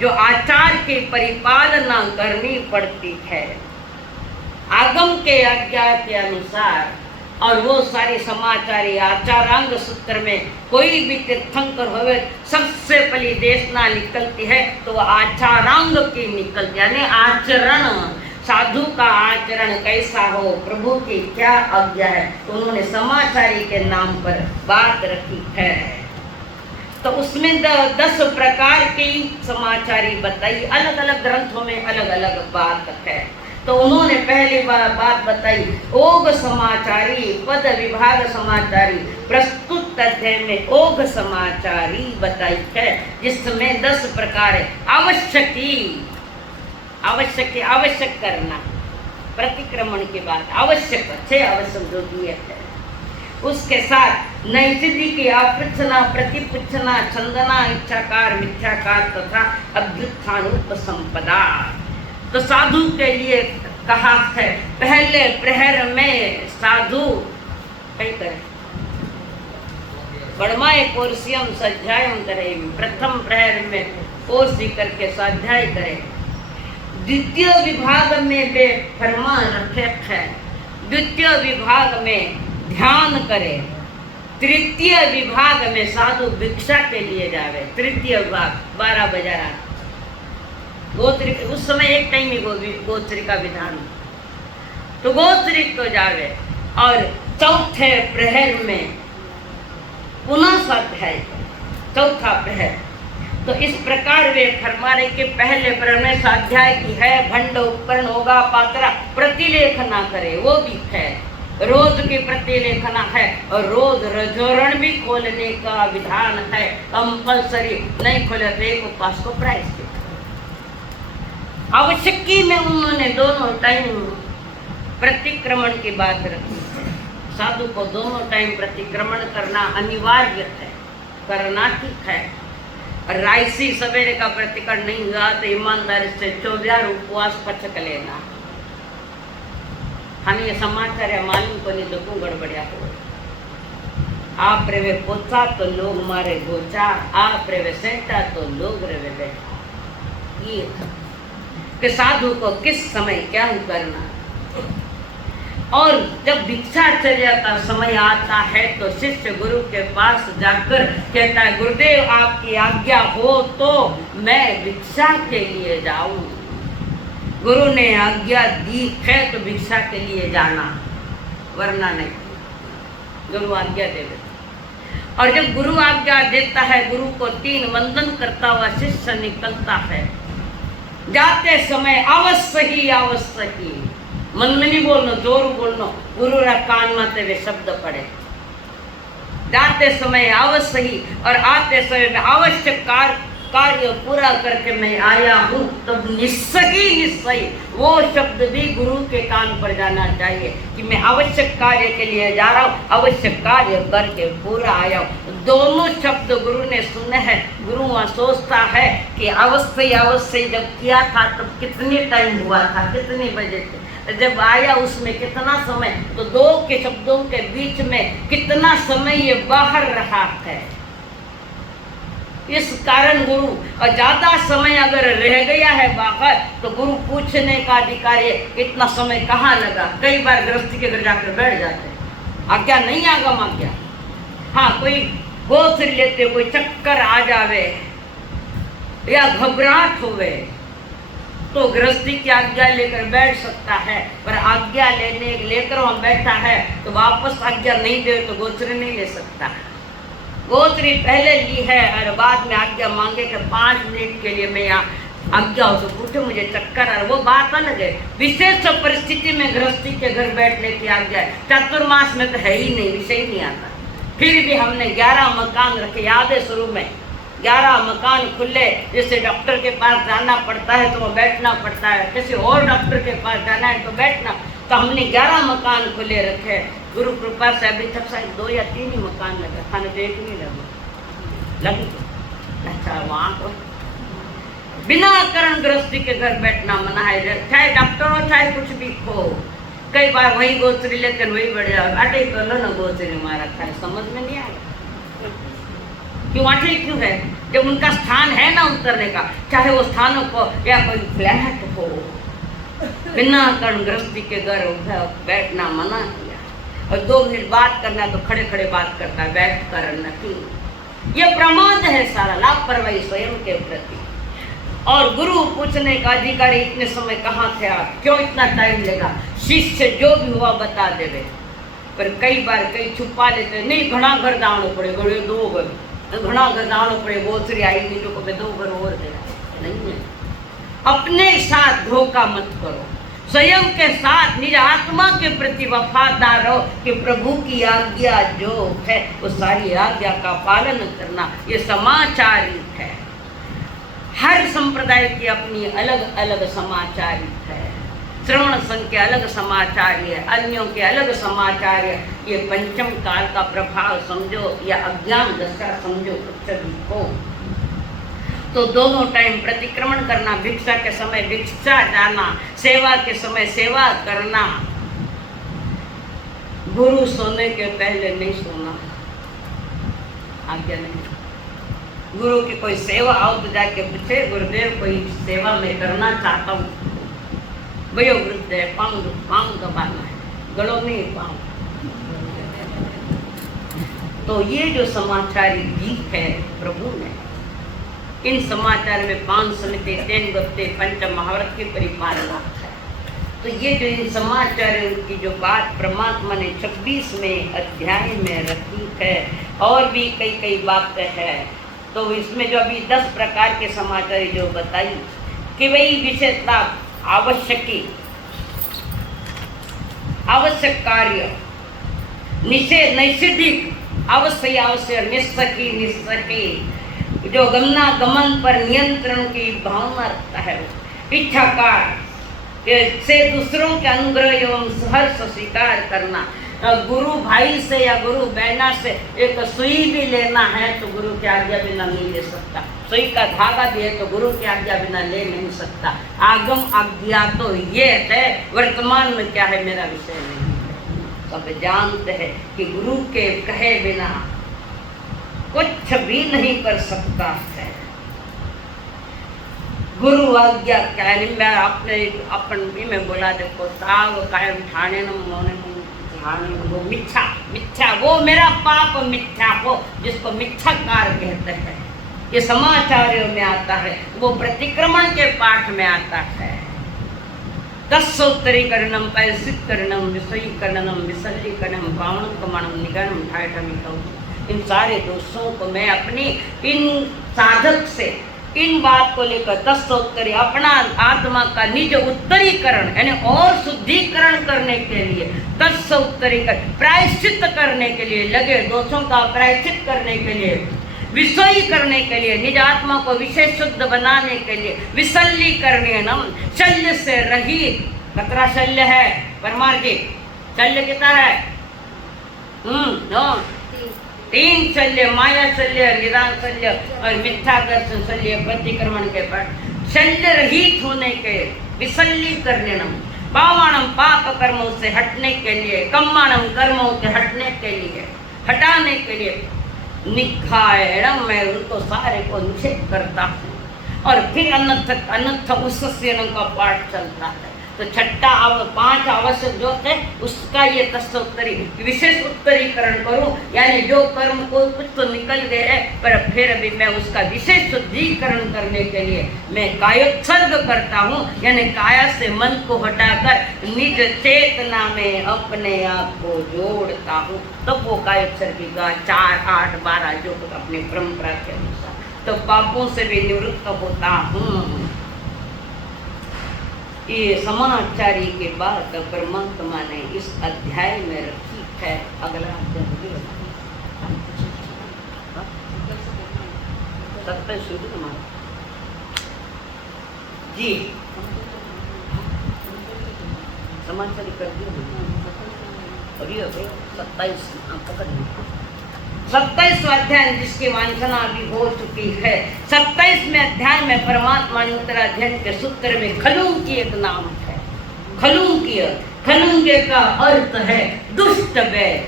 जो आचार की परिपालना करनी पड़ती है आगम के आज्ञा के अनुसार, और वो सारी समाचारी आचारांग सूत्र में कोई भी तीर्थंकर होवे सबसे पहली देशना निकलती है तो आचारांग की निकलती, यानी आचरण, साधु का आचरण कैसा हो, प्रभु की क्या आज्ञा है, तो उन्होंने समाचारी के नाम पर बात रखी है। तो उसमें 10 प्रकार की समाचारी बताई, अलग अलग ग्रंथों में अलग अलग बात है। तो उन्होंने पहली बात बताई ओघ समाचारी, पद विभाग समाचारी, प्रस्तुत अध्याय में ओघ समाचारी बताई है, जिसमें 10 प्रकार है। आवश्यक करना, प्रतिक्रमण की बात, आवश्यक 6 आवश्यक जो दिए है। उसके साथ नैतिकी की अपृच्छना, प्रतिपुच्छना, छंदना, इच्छाकार, मिथ्याकार तथा अभ्युत्थानोप संपदा। तो साधु के लिए कहा है पहले प्रहर में साधु कई करे बड़माए कोर्सियम स्वाध्यायम करे, प्रथम प्रहर में कोर्सी करके स्वाध्याय करे। द्वितीय विभाग में वे फरमान रखे है द्वितीय विभाग में ध्यान करे, तृतीय विभाग में साधु भिक्षा के लिए जावे। तृतीय विभाग 12 बजे रात गोत्री, उस समय एक टाइम ही गोत्री का विधान, तो गोत्री को जावे। और चौथे प्रहर में पुनः स्वाध्याय, चौथा प्रहर। तो इस प्रकार वे फरमा रहे कि पहले प्रहर में स्वाध्याय की है, भंड उपकरण होगा, पात्रा प्रतिलेखना करे, वो भी है, रोज की प्रतिलेखना है, और रोज रजोरण भी खोलने का विधान है, कंपल्सरी। नहीं खोले तो एक उपवास को प्राइस देता। आवश्यकी में उन्होंने दोनों टाइम प्रतिक्रमण की बात रखी। साधु को दोनों टाइम प्रतिक्रमण करना अनिवार्य है, करना ठीक है। और राइसी सवेरे का प्रतिक्रमण नहीं हुआ तो ईमानदारी से 24 उपवास पचक लेना। हम ये समाचार है मालूम को नहीं, तो गड़बड़िया हो। आप रे वे पोचा तो लोग मारे गोचा, आप रे वे सेंटा तो लोग रे वे बैठा। ये कि साधु को किस समय क्या करना। और जब भिक्षाचर्य का समय आता है तो शिष्य गुरु के पास जाकर कहता है, गुरुदेव आपकी आज्ञा हो तो मैं भिक्षा के लिए जाऊं। गुरु ने आज्ञा दी है तो भिक्षा के लिए जाना, वरना नहीं। गुरु आज्ञा दे देता। और जब गुरु आज्ञा देता है, गुरु को 3 वंदन करता हुआ शिष्य निकलता है। जाते समय अवश्य ही मन में नहीं बोलना, जोर बोलना, गुरु रा कान में वे शब्द पड़े। जाते समय अवश्य ही और आते समय में आवश्यक कार्य पूरा करके मैं आया हूँ, तब निश्चय वो शब्द भी गुरु के कान पर जाना चाहिए कि मैं आवश्यक कार्य के लिए जा रहा हूँ, आवश्यक कार्य करके पूरा आया हूँ। दोनों शब्द गुरु ने सुने हैं। गुरु वहाँ सोचता है कि अवश्य जब किया था तब कितने टाइम हुआ था, कितने बजे थे, जब आया उसमें कितना समय, तो 2 के शब्दों के बीच में कितना समय ये बाहर रहा है। इस कारण गुरु, और ज्यादा समय अगर रह गया है बाहर तो गुरु पूछने का अधिकारी इतना समय कहाँ लगा। कई बार गृहस्थी के घर जाकर बैठ जाते हैं, आज्ञा नहीं आगम आज्ञा। हाँ, कोई गोत्र लेते, कोई चक्कर आ जावे या घबराहट होवे तो गृहस्थी की आज्ञा लेकर बैठ सकता है, पर आज्ञा लेकर वहां बैठा है तो वापस आज्ञा नहीं दे तो गोत्र नहीं ले सकता। गोत्री पहले ली है और बाद में आज्ञा मांगे कि 5 मिनट के लिए मैं यहाँ आज्ञा हो तो पूछे मुझे चक्कर, और वो बात अलग है। विशेष परिस्थिति में गृहस्थी के घर बैठने की आज्ञा है, चतुर्मास में तो है ही नहीं, विषय ही नहीं आता। फिर भी हमने 11 मकान रखे, याद है शुरू में 11 मकान खुले। जैसे डॉक्टर के पास जाना पड़ता है तो वो बैठना पड़ता है, किसी और डॉक्टर के पास जाना है तो बैठना, तो हमने 11 मकान खुले रखे। गुरु कृपा से अभी तक शायद 2 या 3 ही मकान लगे, खाने तो एक नहीं लगी। अच्छा, वहाँ तो बिना कारण गृहस्थी के घर बैठना मना है, चाहे डॉक्टर हो चाहे कुछ भी हो। कई बार वही गोत्री लेकर वही बढ़ जाओ, आटे कर लो ना गोत्री मारा खाए, समझ में नहीं आएगा क्यों आटे क्यों है, जब उनका स्थान है ना उतरने का, चाहे वो स्थानों को या कोई फ्लैट हो, बिना कारण गृहस्थी के घर बैठना मना किया। और 2 मिनट बात करना तो खड़े खड़े बात करता है, बैठ कर न क्यों। ये प्रमाद है सारा, लापरवाही स्वयं के प्रति। और गुरु पूछने का अधिकारी इतने समय कहाँ थे आप, क्यों इतना टाइम लगा। शिष्य जो भी हुआ बता देवे, पर कई बार कई छुपा लेते, नहीं घना घर दावनो पड़े, घड़े 2 घर घना घर दावनो पड़े, गोत्री आई नहीं तो कभी 2 घर और देना नहीं है। अपने साथ धोखा मत करो, स्वयं के साथ निज आत्मा के प्रति वफादार रहो कि प्रभु की आज्ञा जो है वो सारी आज्ञा का पालन करना, ये समाचारिक है। हर संप्रदाय की अपनी अलग अलग समाचारिक है। श्रवण संघ के अलग समाचार्य है, अन्यों के अलग समाचार्य। ये पंचम काल का प्रभाव समझो या अज्ञान दशा समझो सभी को। तो दोनों टाइम प्रतिक्रमण करना, भिक्षा के समय भिक्षा जाना, सेवा के समय सेवा करना। गुरु सोने के पहले नहीं सोना, आज्ञा नहीं। गुरु की कोई सेवा आओ तो जाके पूछे, गुरुदेव कोई सेवा मैं करना चाहता हूँ, भयो वृद्ध है, पाँव दबाना है, गड़ो नहीं पाऊँ। तो ये जो समाचारी गीत है प्रभु ने, इन समाचार में 5 समिति 3 गप्ते पंच महाभारत की परिपालना है। तो ये जो इन समाचारों की जो बात परमात्मा ने 26वें अध्याय में रखी है, और भी कई बातें हैं। तो इसमें जो अभी 10 प्रकार के समाचार जो बताई कि भाई विशेषता आवश्यक कार्य, निषेध नैषिधिक, अवश्य निस्सकी, जो गमनागमन पर नियंत्रण की भावना रखता है, इच्छाकार से दूसरों के अनुग्रह एवं सहर्ष स्वीकार करना। गुरु भाई से या गुरु बहना से एक सुई भी लेना है तो गुरु की आज्ञा बिना नहीं ले सकता, सुई का धागा भी है तो गुरु की आज्ञा बिना ले नहीं सकता। आगम आज्ञा तो ये है, वर्तमान में क्या है मेरा विषय नहीं। सब जानते हैं कि गुरु के कहे बिना कुछ भी नहीं कर सकता है। गुरु आज्ञा क्या है? मैं आपने अपन भी में बोला, देखो साव कायम ठाणे न मोने वो मिथ्या वो मेरा पाप मिथ्या हो, जिसको मिथ्याकार कहते हैं। ये समाचार्यों में आता है, वो प्रतिक्रमण के पाठ में आता है। 10 सोत्तरीकरणम, पैसिकरणम, विषयीकरणम, विसर्जीकरणम, पावनकमणम, निगणम, ठाठमिकम, इन सारे दोषों को मैं अपनी इन साधक से इन बात को लेकर 10 सोत्तरी अपना आत्मा का निज उत्तरीकरण यानी और शुद्धिकरण करने के लिए 10 सोत्तरीकरण प्रायश्चित करने के लिए लगे, दोषों का प्रायश्चित करने के लिए, विषयी करने के लिए, निज आत्मा को विशेष शुद्ध बनाने के लिए, विसल्लीकरणम, शल्य से रहित। कतरा शल्य है परमार जी? शल्य कितना है? 3 शल्य, माया शल्य, निदान शल्य और मिथ्यादर्शन शल्य, प्रतिक्रमण के पर शल्य रहित होने के, विसल्लीकरणम, पावाणम पाप कर्मों से हटने के लिए, कम्माणम कर्मों से हटने के लिए, हटाने के लिए, निखायणम मैं उनको सारे को निषेध करता हूँ। और फिर अनर्थ उसस्य का पाठ चलता है। तो छठा 5 आवश्यक जो थे उसका ये 10 उत्तरी विशेष उत्तरीकरण करूं, यानी जो कर्म को कुछ तो निकल गए पर फिर अभी मैं उसका विशेष शुद्धिकरण करने के लिए मैं कायोत्सर्ग करता हूं, यानी काया से मन को हटाकर निज चेतना में अपने आप को जोड़ता हूं। तब वो कायोत्सर्गी का 4, 8, 12 जो अपनी परंपरा के अनुसार तो पापों से भी निवृत्त होता हूँ। ये समाचारी के बाद परमात्मा ने इस अध्याय में रखी है। अगला अध्याय 27 जी समाचारी कर दिया 27 पकड़ 27वां अध्याय जिसकी वांछना अभी हो चुकी है। 27वें अध्याय में परमात्मा ने उत्तराध्ययन के सूत्र में खलुंकी एक नाम है। खलुंके का अर्थ है दुष्ट बैल।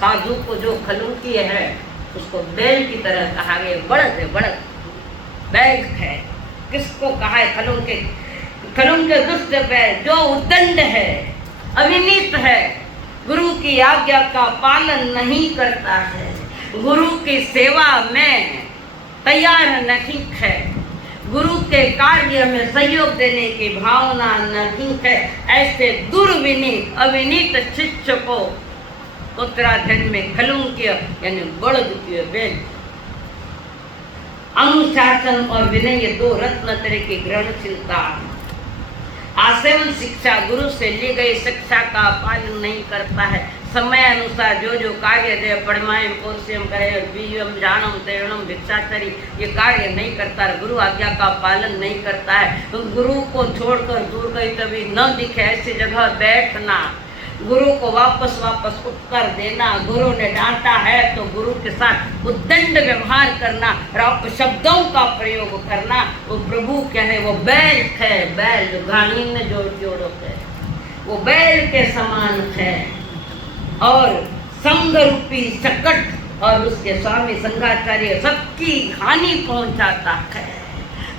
साधु को जो खलुंकी है उसको बैल की तरह कहा गया। बड़द है, बड़द बैल है। किसको कहा है खलुंके? खलुंके दुष्ट बैल जो उद्दंड है, अविनीत है, गुरु की आज्ञा का पालन नहीं करता है, गुरु की सेवा में तैयार नहीं है, गुरु के कार्य में सहयोग देने की भावना नहीं है, ऐसे दुर्विनीत अविनीत शिष्य को उत्तराध्ययन में खलुंक्य यानी बड़दुकीय बैल। अनुशासन और विनय ये 2 रत्न तरह की ग्रहणशीलता। आसेवन शिक्षा गुरु से ली गई शिक्षा का पालन नहीं करता है। समय अनुसार जो कार्य दे पढ़माएं पोषम करे बीजम जानम तेरणम भिक्षाचरी ये कार्य नहीं करता है। गुरु आज्ञा का पालन नहीं करता है। तो गुरु को छोड़कर दूर कहीं कभी न दिखे ऐसी जगह बैठना, गुरु को वापस उत्तर देना, गुरु ने डांटा है तो गुरु के साथ उद्दंड व्यवहार करना और अपशब्दों का प्रयोग करना। वो प्रभु क्या है? वो बैल है, बैल घाणी में जोड़ो है, वो बैल के समान है। और संग रूपी सकट और उसके स्वामी संघाचार्य सबकी हानि पहुंचाता है।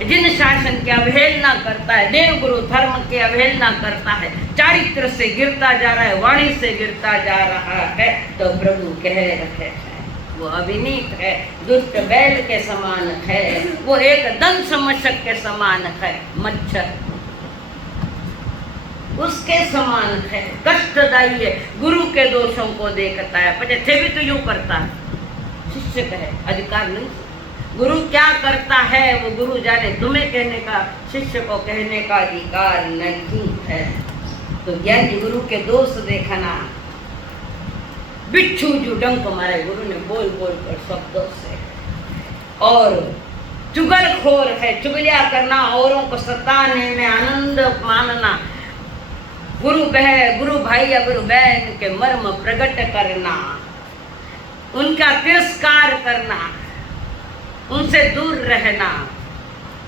जिन शासन की अवहेलना करता है, देव गुरु धर्म की अवहेलना करता है, चारित्र से गिरता जा रहा है, वाणी से गिरता जा रहा है, तो प्रभु कह रहे हैं वो अविनीत है, दुष्ट बैल के समान है, वो एक दंश मशक के समान है, मच्छर उसके समान है, कष्टदायी है, गुरु के दोषों को देखता है। पचे भी तो यूं करता है, शिष्य कहे अधिकार नहीं। गुरु क्या करता है वो गुरु जाने, तुम्हें कहने का, शिष्य को कहने का अधिकार नहीं है। तो ज्ञानी गुरु के दोष देखना, बिच्छू जो डंक मारे गुरु ने बोल बोल कर शब्दों से, और चुगलखोर है, चुगलिया करना, औरों को सताने में आनंद मानना, गुरु भाई या गुरु बहन के मर्म प्रकट करना, उनका तिरस्कार करना, उनसे दूर रहना,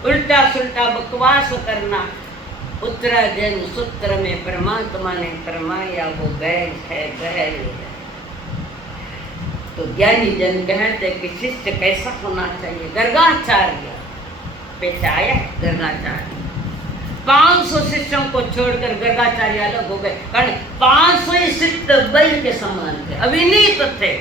उल्टा सुल्टा बकवास करना। उत्तराजन सूत्र में परमात्मा ने फरमाया वो बैल है, बैल है। तो ज्ञानी जन कहते कि शिष्य कैसा होना चाहिए। गर्गाचार्य पेश आया, गर्गाचार्य 500 शिष्यों को छोड़कर गर्गाचार्य अलग हो गए, कारण 500 शिष्य बैल के समान थे, अविनीत थे,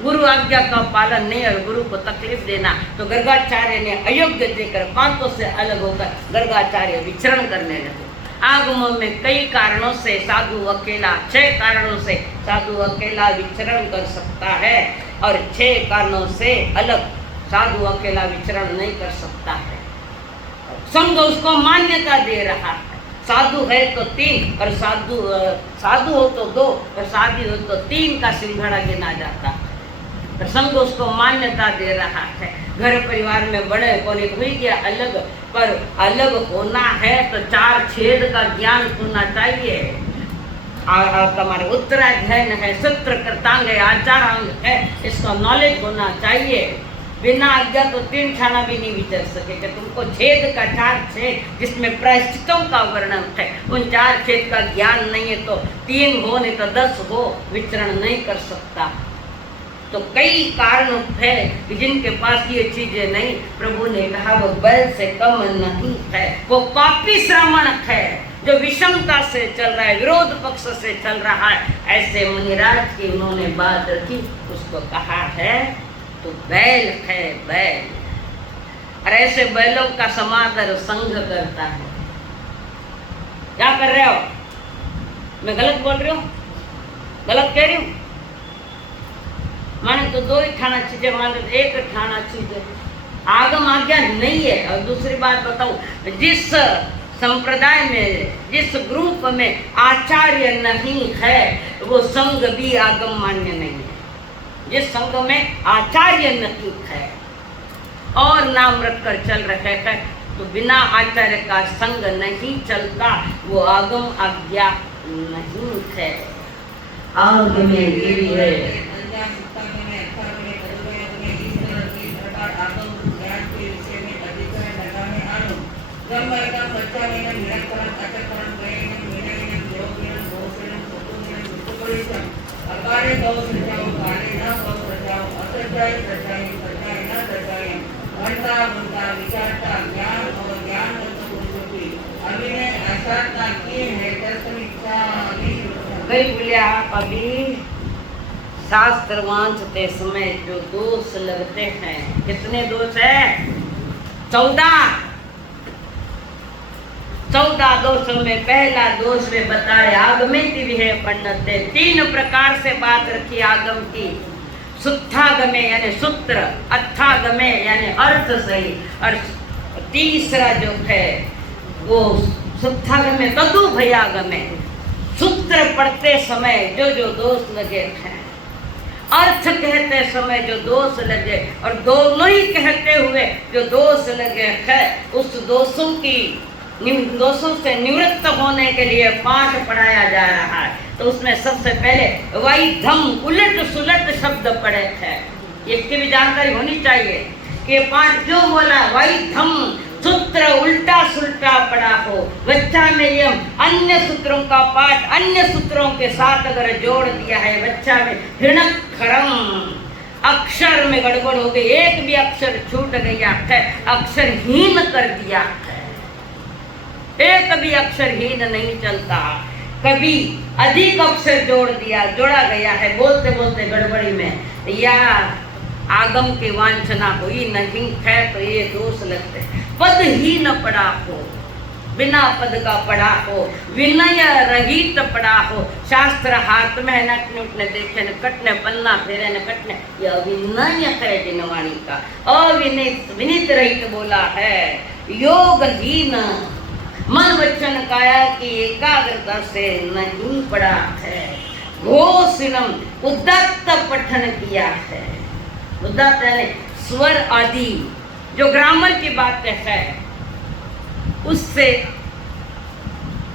गुरु आज्ञा का पालन नहीं और गुरु को तकलीफ देना। तो गर्गाचार्य ने अयोग्य देकर 500 से अलग होकर गर्गाचार्य विचरण करने लगे। आगमों में कई कारणों से साधु अकेला, 6 कारणों से साधु अकेला विचरण कर सकता है, और 6 कारणों से अलग साधु अकेला विचरण नहीं कर सकता है। संघ उसको मान्यता दे रहा है, साधु है तो 3 और साधु हो तो 2 और साधी हो तो 3 का सिंघड़ा गिना जाता है। संघ उसको मान्यता दे रहा है। घर परिवार में बड़े कोने हुई गया अलग, पर अलग होना है तो 4 छेद का ज्ञान होना चाहिए। तुम्हारे उत्तराध्ययन है, सूत्र कृतांग है, आचारांग है, इसका नॉलेज होना चाहिए। बिना आज्ञा तो 3 खाना भी नहीं विचर सकेगा। तुमको छेद का 4 छेद जिसमें प्रायश्चितों का वर्णन है, उन 4 छेद का ज्ञान नहीं है तो 3 हो नहीं तो 10 हो, विचरण नहीं कर सकता। तो कई कारण है कि जिनके पास ये चीजें नहीं, प्रभु ने कहा वो बैल से कम नहीं है, वो पापी श्रावण है जो विषमता से चल रहा है, विरोध पक्ष से चल रहा है। ऐसे मुनिराज की उन्होंने बात रखी, उसको कहा है तो बैल है, बैल। और ऐसे बैलों का समादर संघ करता है। क्या कर रहे हो? मैं गलत बोल रही हूँ? गलत कह रही हूँ? माने तो 2 ही ठाना चीजें माने, एक ठाना चीज आगम आज्ञा नहीं है। और दूसरी बात बताऊं, जिस संप्रदाय में, जिस ग्रुप में आचार्य नहीं है, वो संघ भी आगम मान्य नहीं है। जिस संघ में आचार्य नहीं है और नाम रखकर चल रहे हैं, तो बिना आचार्य का संघ नहीं चलता, वो आगम आज्ञा नहीं है। आग में गिरी है। कई बोलिया आप अभी शास्त्र वांचते समय जो दोष लगते हैं, कितने दोष है? 14 दोषों में पहला दोष में बताए आगमित विहे पंडित। 3 प्रकार से बात रखी आगम की। सुत्थागमे यानी सूत्र, अर्थागमे यानी अर्थ सही, और तीसरा जो है वो सुत्थागमे तदु भयागमे, सूत्र पढ़ते समय जो जो दोष लगे हैं, अर्थ कहते समय जो दोष लगे, और दोनों ही कहते हुए जो दोष लगे हैं, उस दोषों से निवृत्त होने के लिए पाठ पढ़ाया जा रहा है। तो उसमें सबसे पहले वैधम, उलट सुलट शब्द पढ़े थे। इसकी भी जानकारी होनी चाहिए कि पाठ क्यों बोला। वैधम सूत्र उल्टा सुल्टा पढ़ा हो, बच्चा में ये अन्य सूत्रों का पाठ अन्य सूत्रों के साथ अगर जोड़ दिया है, बच्चा में हृणक्षरम अक्षर में गड़बड़ हो गई, एक भी अक्षर छूट गया है, अक्षरहीन कर दिया है। एक भी अक्षरहीन नहीं चलता, कभी अधिक अक्षर जोड़ा गया है बोलते बोलते गड़बड़ी में, या आगम की वांछना हुई नहीं है तो ये दोष लगते। पद ही न पड़ा हो, बिना पद का पढ़ा हो, विनय रहित पढ़ा हो, शास्त्र हाथ में नटने उठने देखे न कटने, पन्ना फेरे न कटने, यह अविनय है जिनवाणी का, अविनित विनित रहित बोला है। योगहीन मन वचन काया की एकाग्रता से नहीं पढ़ा है। घोषिनम उदात्त पठन किया है, उदात्त यानी स्वर आदि जो ग्रामर की बात है उससे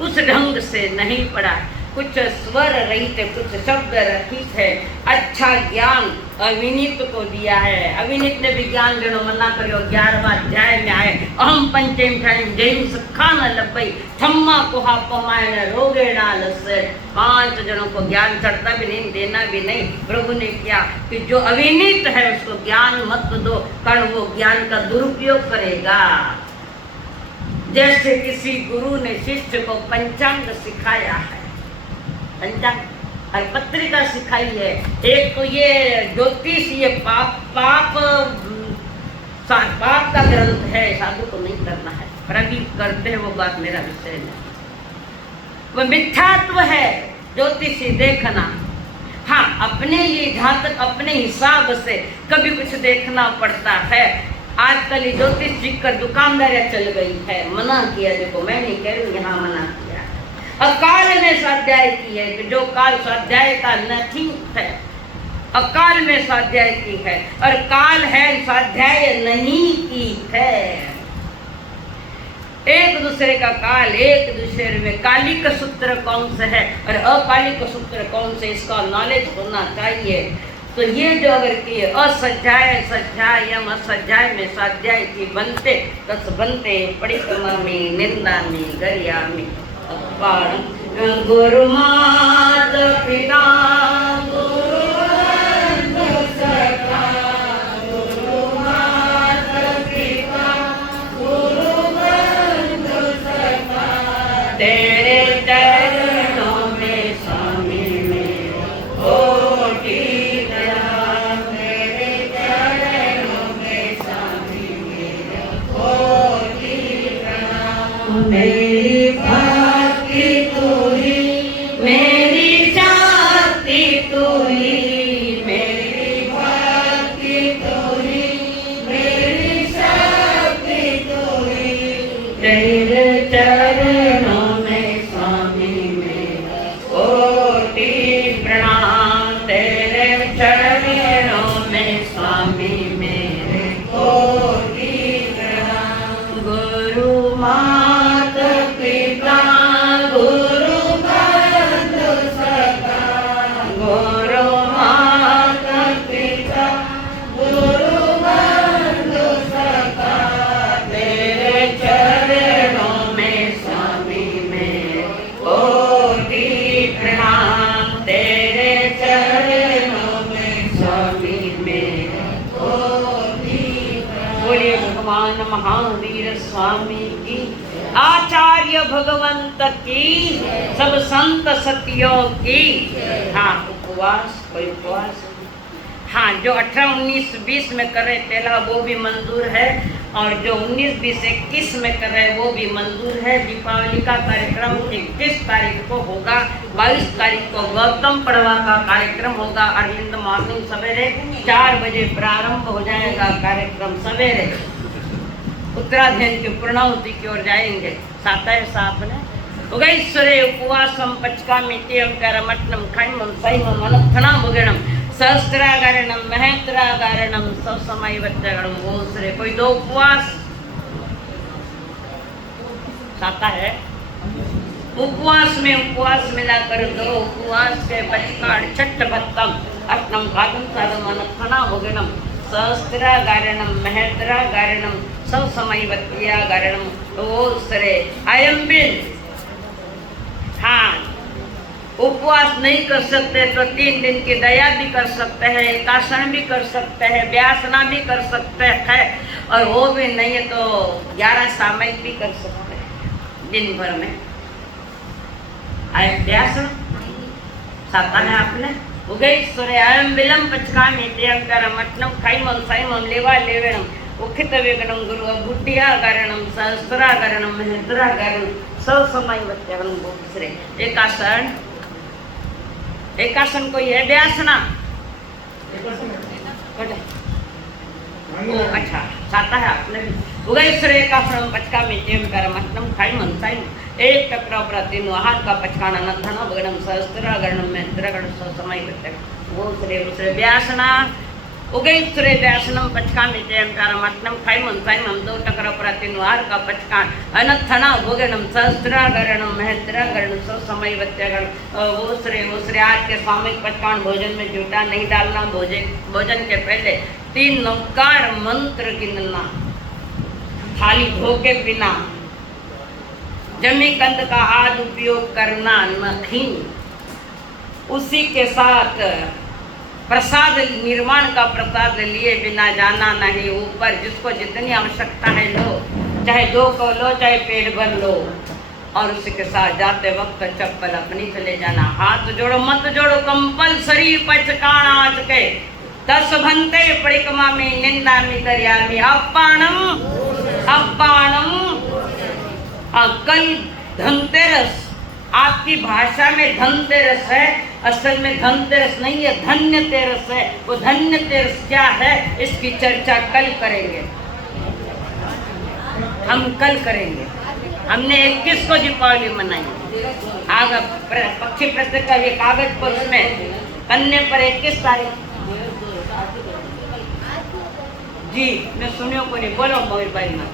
उस ढंग से नहीं पढ़ा, कुछ स्वर रहित कुछ शब्द रहित है। अच्छा ज्ञान अविनित को दिया है, अविनित ने भी ज्ञान देनो मना करो। 11वां अध्याय में आए अहम पंचम ठाणी जैन सखा न लपई थम्मा कोहा पमाय न रोगे डाल से। 5 जनों को ज्ञान चढ़ता भी नहीं, देना भी नहीं। प्रभु ने किया कि जो अविनित है उसको ज्ञान मत दो, कारण वो ज्ञान का दुरुपयोग करेगा। जैसे किसी गुरु ने शिष्य को पंचांग सिखाया है, पंचांग और पत्रिका सिखाई है। एक तो ये ज्योतिष, ये पाप का ग्रंथ है, साधु को नहीं करना है, पर अभी करते हैं, वो बात मेरा विषय नहीं। वो मिथ्यात्व है ज्योतिषी देखना। हाँ, अपने लिए जहाँ तक अपने हिसाब से कभी कुछ देखना पड़ता है। आजकल ज्योतिष सीख कर दुकानदारियां चल गई है, मना किया। देखो मैं नहीं कह रही, यहाँ मना किया। अकाल में स्वाध्याय की है कि जो काल स्वाध्याय का नहीं है, अकाल में स्वाध्याय की है, और काल है स्वाध्याय नहीं की है। एक दूसरे का काल, एक दूसरे में कालिक सूत्र कौन से है और अकालिक सूत्र कौन से, इसका नॉलेज होना चाहिए। तो ये जो अगर कि असज्जाय सज्जायम असज्जाय में स्वाध्याय की बनते तस बनते परिक्रमा में निंदा में गरिया में अपमान। गुरु मात पिता तेरे चरणों में स्वामी में कोटि प्रणाम, तेरे चरणों में स्वामी में कोटि प्रणाम। मेरी भक्ति तू ही, मेरी शक्ति तू ही, मेरी भक्ति तू ही, मेरी शक्ति तू ही, तेरे चरणों महावीर स्वामी की, आचार्य भगवंत की, सब संत सतियों की। हाँ, उपवास, कोई उपवास। हाँ, जो 18, 19, 20 में कर रहे तेला वो भी मंजूर है, और जो 19, 20, 21 में कर रहे वो भी मंजूर है। दीपावली का कार्यक्रम 21 तारीख को होगा, 22 तारीख को गौतम पड़वा का कार्यक्रम होगा। अर्लिंद मॉर्निंग सवेरे 4 बजे प्रारंभ हो जाएगा कार्यक्रम सवेरे। उत्तराधीन की पूर्णाहुति की ओर जाएंगे। साथ में उगैश्वरे उपवासम पचकामित्यम करमट्टम खैमम सैमम मनोत्थना मुगणम सहस्त्रागारणम महत्रागारणम सब समय वच्चगणम गोश्रे। कोई 2 उपवास साता है। उपवास में उपवास मिलाकर 2 उपवास के पचकाड़ छठ भत्तम अट्टम भागम साधम मनोत्थना मुगणम सहस्त्रागारणम महत्रागारणम सब समय वत्यागारणम गोश्रे। अयम बिन, हाँ, उपवास नहीं कर सकते तो 3 दिन की दया भी कर सकते हैं, एकासन भी कर सकते हैं, व्यासना भी कर सकते हैं, और वो भी नहीं है तो 11 सामयिक भी कर सकते हैं दिन भर में। व्यासन साता है आपने उगैश्वर्यायं विलम पचकामि त्यंकरमट्नं खैमं सैमं लेवा लेवेणं उखित वेगणं गुरु बुद्धियाकरणं सहस्राकरणं महेंद्राकरणं सवसमयवत्यकरणं गोश्रे। एकासन कोई है व्यासना? अच्छा साता है आपने उगैश्वर एकासन पचकामि त्यंकरमट्नं खैमं सैमं एक टकरा प्रतिनु आहार का पचकाना नंदन वगणम सहस्त्रागरणम महेंद्रागण समय वो श्रे व्यासना उगैश्वर व्यासनम पचकामि त्यंकरमट्नं खैमं सैमं 2 टकरा प्रतिनु आहार का पचकान अनथना वगणम सहस्त्रागरणम महेंद्रागण समय वत्यगण वो श्रे आज के सामयिक पचकान भोजन में जूठा नहीं डालना, भोजन के पहले 3 नमकार मंत्र गिनना, थाली धो के पीना, जमी कंद का आदि उपयोग करना नहीं, उसी के साथ प्रसाद निर्माण का प्रसाद लिए बिना जाना नहीं, ऊपर जिसको जितनी आवश्यकता है लो, चाहे 2 को लो चाहे पेट भर लो, और उसी के साथ जाते वक्त चप्पल अपनी चले जाना। हाथ जोड़ो मत जोड़ो कंपलसरी पचकान आज के 10 भंते परिक्रमा में निंदा में दरियामी अपाणम कल धनतेरस आपकी भाषा में धनतेरस है, असल में धनतेरस नहीं है, धन्य तेरस है। वो धन्य तेरस क्या है इसकी चर्चा कल करेंगे, हम कल करेंगे। हमने 21 को दीपावली मनाई, आगे पक्षी प्रत्येक का ये कागज पर उसमें कन्ने पर 21 तारीख जी मैं सुनियो को नहीं, बोलो मोहित भाई ना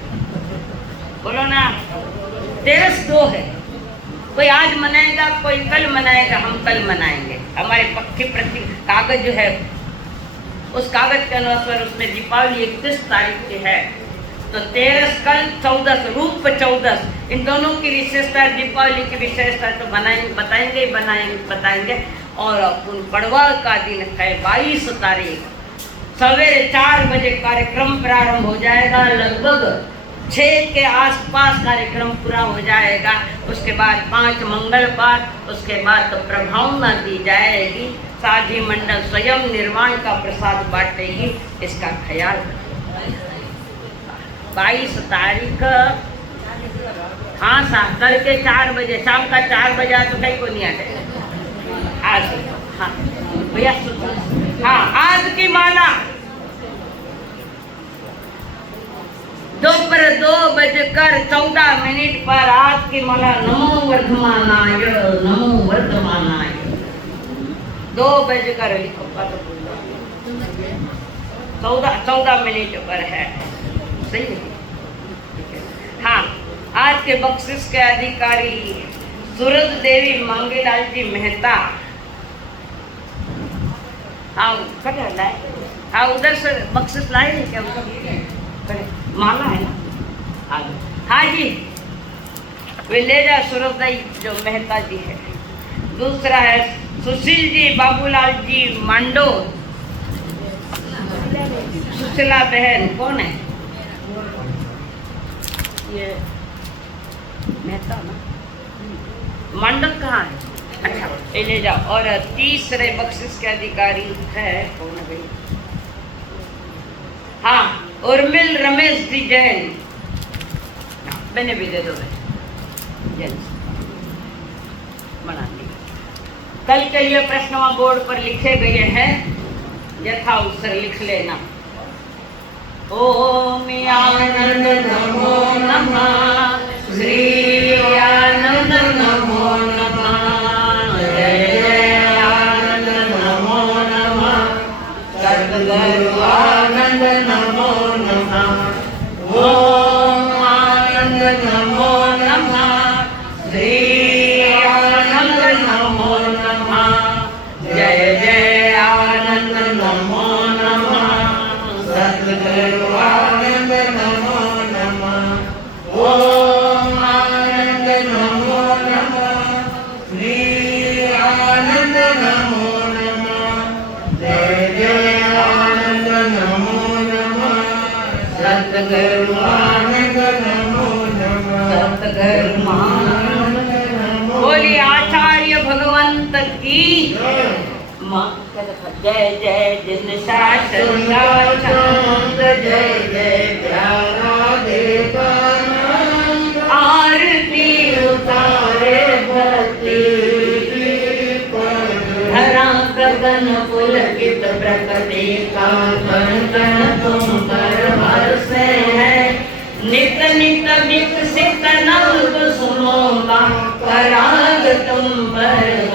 बोलो ना। तेरस 2 है, कोई आज मनाएगा कोई कल मनाएगा, हम कल मनाएंगे। हमारे पक्षी प्रति कागज जो है उस कागज के अनुसार उसमें दीपावली 31 तारीख की है, तो 13 कल 14 रूप 14 इन दोनों की विशेषता, दीपावली की विशेषता तो बताएंगे। और पड़वा का दिन है 22 तारीख, सवेरे 4 बजे कार्यक्रम प्रारंभ हो जाएगा, लगभग 6 के आसपास कार्यक्रम पूरा हो जाएगा। उसके बाद 5 मंगल पाठ, उसके बाद तो प्रभावना दी जाएगी, साधी मंडल स्वयं निर्माण का प्रसाद बांटेगी, इसका ख्याल रखें। 22 तारीख हाँ कल के 4 बजे, शाम का 4 बजे तो कहीं को नहीं आते आज। हाँ भैया हाँ आज की माला दोपहर 2:14 पर आज की माला नमो वर्धमानाय 2:14 पर है, सही है। हाँ आज के बख्शिश के अधिकारी सूरज देवी मांगीलाल जी मेहता। हाँ क्या लाए? हाँ उधर से बख्शिश लाए नहीं क्या? माला है ना। हाँ जी वे ले जा सूरज दाई जो मेहता जी है। दूसरा है सुशील जी बाबूलाल जी मांडो। सुशीला बहन कौन है? ये मेहता ना, मंडप कहाँ है? अच्छा ये ले जाओ। और तीसरे बख्शिश के अधिकारी है कौन है भाई? हाँ उर्मिल रमेश जी जैन, मैंने भी दे दो जैन बना दी। कल के लिए प्रश्न वहाँ बोर्ड पर लिखे गए हैं, यथा उत्तर लिख लेना। ओम आनंद नमो नमः, श्री आनंद नमो नमः, जय जय आनंद नमो नमः, सद्गुरु आनंद नमो नमः। ओम आनंद नमो नमः, श्री आनंद नमो नमः, जय जय आनंद नमो नमः, सद्गुरु आनंद नमो नमः। सतगुरु मान बोली आचार्य भगवंत की जय जय जिन शासन का छंद जय जय प्यारा देवानंद आरती उतारे भक्ति धरा गगन पुलकित प्रकृति का कंकण तुम पर बरसे है नित नित विकसित नव सुनो का पराग तुम पर